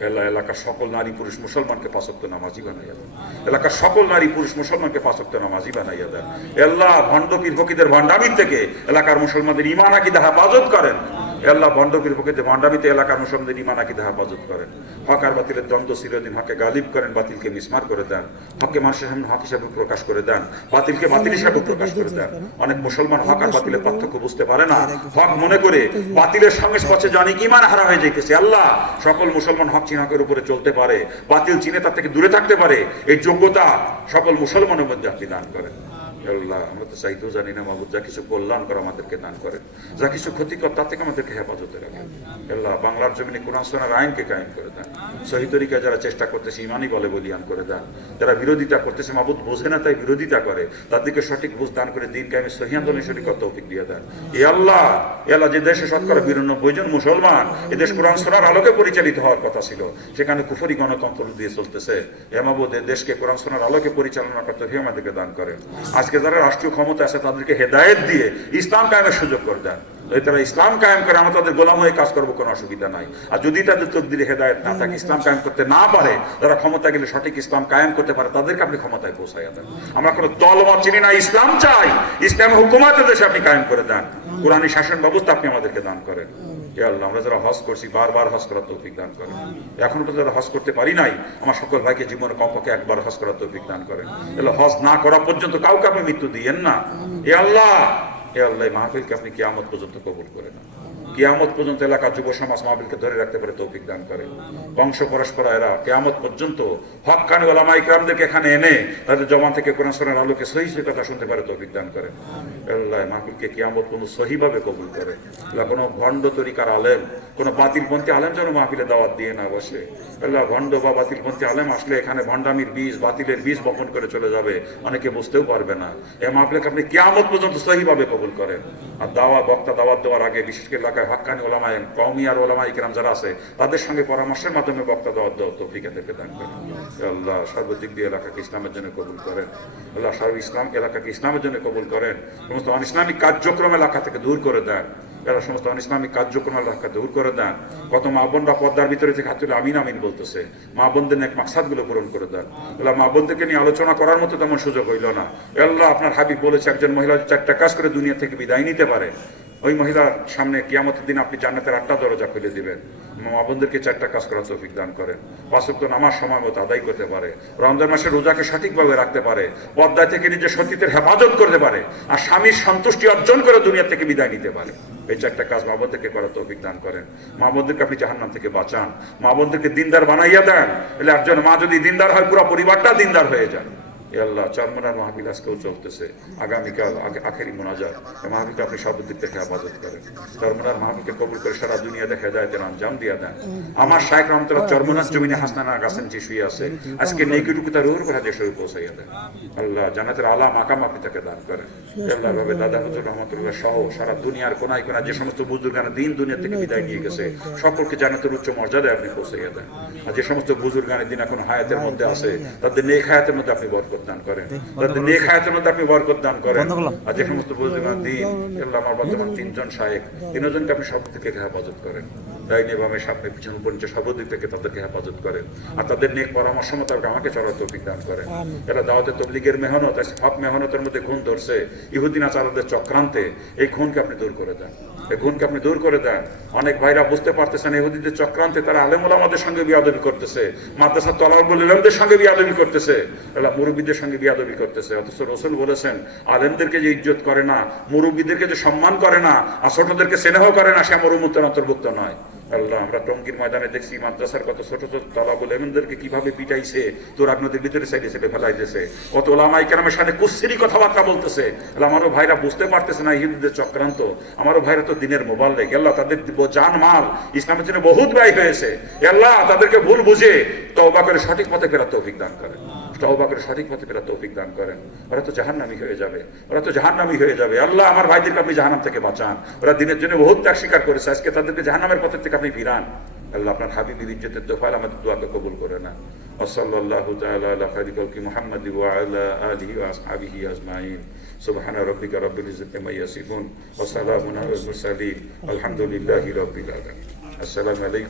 এলাকার সকল নারী পুরুষ মুসলমানকে 5 ওয়াক্ত নামাজি বানাইয়া দেন। এলাকার সকল নারী পুরুষ মুসলমানকে 5 ওয়াক্ত নামাজি বানাইয়া দেন। আল্লাহ ভণ্ড পীর ফকিরদের ভণ্ডামির থেকে এলাকার মুসলমানদের ঈমান আকীদা হেফাজত করেন। আল্লাহ ভণ্ড পীর ফকিরদের ভণ্ডামিতে এলাকার মুসলমানদের ঈমান আকীদা হেফাজত করেন। হক আর বাতিলের দ্বন্দ্ব চিরদিন হকে গালিব করেন, বাতিলকে মিসমার করে দেন। হককে মানুষের সামনে হক হিসাবে প্রকাশ করে দেন, বাতিলকে বাতিল হিসাবে প্রকাশ করে দেন। অনেক মুসলমান হক আর বাতিলের পার্থক্য বুঝতে পারে না, হক মনে করে বাতিলের সঙ্গে পথে জানি ঈমান হারা হয়ে যাইতেছে। আল্লাহ সকল মুসলমান হক চিহ্নের উপরে চলতে পারে, বাতিল চিনে তার থেকে দূরে থাকতে পারে, এই যোগ্যতা সকল মুসলমানের মধ্যে আপনি দান করেন। আল্লাহ আমরা তো চাইতেও জানি না মাহবুব, যা কিছু কল্যাণ কর আমাদেরকে দান করেন, যা কিছু ক্ষতিকর তার থেকে আমাদেরকে হেফাজতে রাখেন। আল্লাহ বাংলার জমিনে কোরআন সুন্নাহর আইনকে কায়েম করে দেন। সহি তরিকায় যারা চেষ্টা করতেছে ইমানই বলে বলিয়ান করে দেন। যারা বিরোধিতা করতেছে মাহবুব বোঝে না তাই বিরোধিতা করে, তাদেরকে সঠিক বুঝ দান করে দিন কায়েমে সহি আন্দোলনের সঠিক তৌফিক দিয়ে দেন। এ আল্লাহ যে দেশে শতকরা 92 জন মুসলমান এদেশ কোরআন সুন্নাহর আলোকে পরিচালিত হওয়ার কথা ছিল, সেখানে কুফরি গণতন্ত্র দিয়ে চলতেছে। এ মাহবুব দেশকে কোরআন সুন্নাহর আলোকে পরিচালনা করতে হবে আমাদেরকে দান করেন। আজকে যারা রাষ্ট্রীয় ক্ষমতা আছে তাদেরকে হেদায়েত দিয়ে ইসলাম কায়েমের সুযোগ করে দেন। তারা ইসলাম কায়েম করে আমরা তাদের গোলাম হয়ে কাজ করবো, কোনো অসুবিধা নাই। আর যদি তাদের তকদিরে হেদায়েত না থাকে, ইসলাম কায়েম করতে না পারে, তারা ক্ষমতা গেলে সঠিক ইসলাম কায়েম করতে পারে, তাদেরকে আপনি ক্ষমতায় পৌঁছাইয়া দেন। আমরা কোনো দলমত চিনি না, ইসলাম চাই, ইসলাম হুকুমাতের দেশে আপনি কায়েম করে দেন। কোরআনী শাসন ব্যবস্থা আপনি আমাদেরকে দান করেন। হে আল্লাহ আমরা যারা হজ করছি বারবার হজ করার তৌফিক দান করেন। এখনো পর্যন্ত যারা হজ করতে পারি নাই, আমার সকল ভাইকে জীবনে কমপক্ষে একবার হজ করার তৌফিক দান করেন। এগুলো হজ না করা পর্যন্ত কাউকে আপনি মৃত্যু দিয়েন না। হে আল্লাহ মাহফিলকে আপনি কিয়ামত পর্যন্ত কবুল করে না। কিয়ামত পর্যন্ত এলাকার যুব সমাজ মাহফিলকে ধরে রাখতে পারে তৌফিক দান করেন। বংশ পরস্পরা এরা কিয়ামত পর্যন্ত হক্কানি উলামা ইকরামদেরকে এখানে এনে তাদের জবান থেকে কোরআন সুন্নাহর আলোকে সহিহ কথা শুনতে পারে তৌফিক দান করেন। আল্লাহ মাহফিলকে কিয়ামত পর্যন্ত সহিভাবে কবুল করে। আল্লাহ কোনো ভণ্ড তরিকার আলেম, কোনো বাতিলপন্থী আলেম যেন মাহফিলে দাওয়াত দিয়ে না বসে। আল্লাহ ভণ্ড বা বাতিলপন্থী আলেম আসলে এখানে ভণ্ডামির বীজ, বাতিলের বীজ বপন করে চলে যাবে, অনেকে বুঝতেও পারবে না। এই মাহফিলকে আপনি কিয়ামত পর্যন্ত সহিভাবে কবুল করেন। আর বক্তা দাওয়াত দেওয়ার আগে বিশেষ করে এলাকায় হক্কানি উলামা কওমি আর উলামা ইকরাম যারা আছে তাদের সঙ্গে পরামর্শের মাধ্যমে বক্তা দাওয়াত দেওয়া তৌফিক এদেরকে দান করেন। আল্লাহ সর্বদিক দিয়ে এলাকাকে ইসলামের জন্য কবুল করেন। আল্লাহ এলাকাকে ইসলামের জন্য কবুল করেন। সমস্ত অনিসলামিক কার্যক্রম এলাকা থেকে দূর করে দেন। এরা সমস্ত অনিসলামিক কার্যক্রম এলাকা দূর করে দেন। কত মা বোনরা পর্দার ভিতরে থেকে হাত তুলে আমিন আমিন বলতেছে, মা বোনদের নেক মাকসাদগুলো পূরণ করে দেন। আল্লাহ মা বোনদেরকে নিয়ে আলোচনা করার মতো তেমন সুযোগ হইল না। আল্লাহ আপনার হাবিব বলেছে একজন মহিলা 4টা কাজ করে দুনিয়া থেকে বিদায় নিতে পারে, ওই মহিলার সামনে কিয়ামতের দিন আপনি জান্নাতের 8টা দরজা খুলে দিবেন। মা বোনদেরকে 4টা কাজ করার তৌফিক দান করেন। 5 ওয়াক্ত নামাজ সময় মতো আদায় করতে পারে, রমজান মাসের রোজাকে সঠিকভাবে রাখতে পারে, পর্দায় থেকে নিজের সতীত্বের হেফাজত করতে পারে, আর স্বামীর সন্তুষ্টি অর্জন করে দুনিয়া থেকে বিদায় নিতে পারে। এই 4টা কাজ মা বোনদেরকে করার তৌফিক দান করেন। মা বোনদেরকে আপনি জাহান্নাম থেকে বাঁচান, মা বোনদেরকে দিনদার বানাইয়া দেন। এলে একজন মা যদি দিনদার হয় পুরো পরিবারটা দিনদার হয়ে যায়। আল্লাহ চরমনার মাহফিল আজকেও চলতেছে, আগামীকাল আখেরি মোনাজাত, মাহফিলকে আপনি সব দিক থেকে হেফাজত করেন। চরমনার মাহফিলকে কবুল করে সারা দুনিয়া দেখে হেদায়েতের আঞ্জাম দিয়া দেন। আমার শাইখ রহমতুল্লাহ চরমনার জমিনে হাসনানা গাছেন যে শুয়ে আছে, আজকে নেকিটুকু তার রুহুর করে দেশে পৌঁছাইয়া দেন। আল্লাহ জান্নাতের আলা মাকাম আপনি তাকে দান করেন। আল্লাহ ভাবে দাদা হুজুর রহমতুল্লাহ সহ সারা দুনিয়ার কোনায় কোনায় যে সমস্ত বুজুর্গান দিন দুনিয়া থেকে বিদায় নিয়ে গেছে সকলকে জান্নাতের উচ্চ মর্যাদায় আপনি পৌঁছাইয়া দেন। আর যে সমস্ত বুজুর্গানের দিন এখন হায়াতের মধ্যে আছে তাদের নেক হায়াতের মধ্যে আপনি বরকত দান করেন, তাদের নেক হায়াতের মধ্যে আপনি বরকত দান করেন। আর যে সমস্ত বুজুর্গান দিন আল্লাহ আমার বর্তমান 3 জন শায়েখ, 3 জনকে আপনি সব দিক থেকে হেফাজত করেন। ডাইনে বামে সামনে পিছনে পর্যন্ত সর্বদিক থেকে তাদেরকে হেফাজত করেন। আর তাদের নেক পরামর্শ মোতাবেক আমাকে চলার তৌফিক দান করেন। এরা দাওয়াতে তবলিগের মেহনত, হক মেহনতের মধ্যে খুন ধরছে ইহুদিন আচারদের চক্রান্তে, এই খুনকে আপনি দূর করে দেন, এই খুনকে আপনি দূর করে দেন। অনেক ভাইরা বুঝতে পারতেছেন ইহুদিদের চক্রান্তে তারা আলেম ওলামাদের সঙ্গে বিয়াদবি করতেছে, মাদ্রাসা তলাবুল ইলমদের সঙ্গে বিয়াদবি করতেছে, এরা মুরব্বীদের সঙ্গে বিয়াদবি করতেছে। অথচ রাসূল বলেছেন আলেমদেরকে যে ইজ্জত করে না, মুরব্বীদেরকে যে সম্মান করে না, আর ছোটদেরকে স্নেহ করে না, সে আমার উম্মতের অন্তর্ভুক্ত নয়। আল্লাহ আমরা টঙ্গীর ময়দানে দেখছি মাদ্রাসার কত ছোট ছোট তলাবুল ইলমদেরকে কিভাবে পিটাইছে, তোরাক নদীর ভিতরে সাইডে সাইডে ফেলাইতেছে, কত ওলামা ইকরামের সাথে কুচ্ছিরি কথাবার্তা বলতেছে। আমারও ভাইরা বুঝতে পারতেছে না ইহুদিদের চক্রান্ত, আমারও ভাইরা তো দিনের মোবাল্লেগ। আল্লাহ তাদের জান মাল ইসলামের জন্য বহুত ব্যয় হয়েছে। আল্লাহ তাদেরকে ভুল বুঝে তওবা করে সঠিক পথে ফেরার তৌফিক দান করেন, তওবা করে সঠিক পথে ফেরার তৌফিক দান করেন। ওরা তো জাহান্নামী হয়ে যাবে, ওরা তো জাহান্নামী হয়ে যাবে। আল্লাহ আমার ভাইদেরকে আপনি জাহান্নাম থেকে বাঁচান। ওরা দিনের জন্য বহুত ত্যাগ স্বীকার করেছে, আজকে তাদেরকে জাহান্নামের পথের থেকে আপনি ফিরান। আল্লাহ আপনার হাবিবের ইজ্জতের তোফায়েল আমাদের দোয়াকে কবুল করে না। ওয়াসাল্লাল্লাহু তাআলা আলা খায়রি খালকি মুহাম্মাদি ওয়া আলা আলিহি ওয়া আসহাবিহি আজমাইন। সুবহানা রাব্বিকা রাব্বিল ইজ্জাতি আম্মা ইয়াসিফুন ওয়া সালামুন আলাল মুরসালিন আলহামদুলিল্লাহি রাব্বিল আলামিন। আসসালামু আলাইকুম।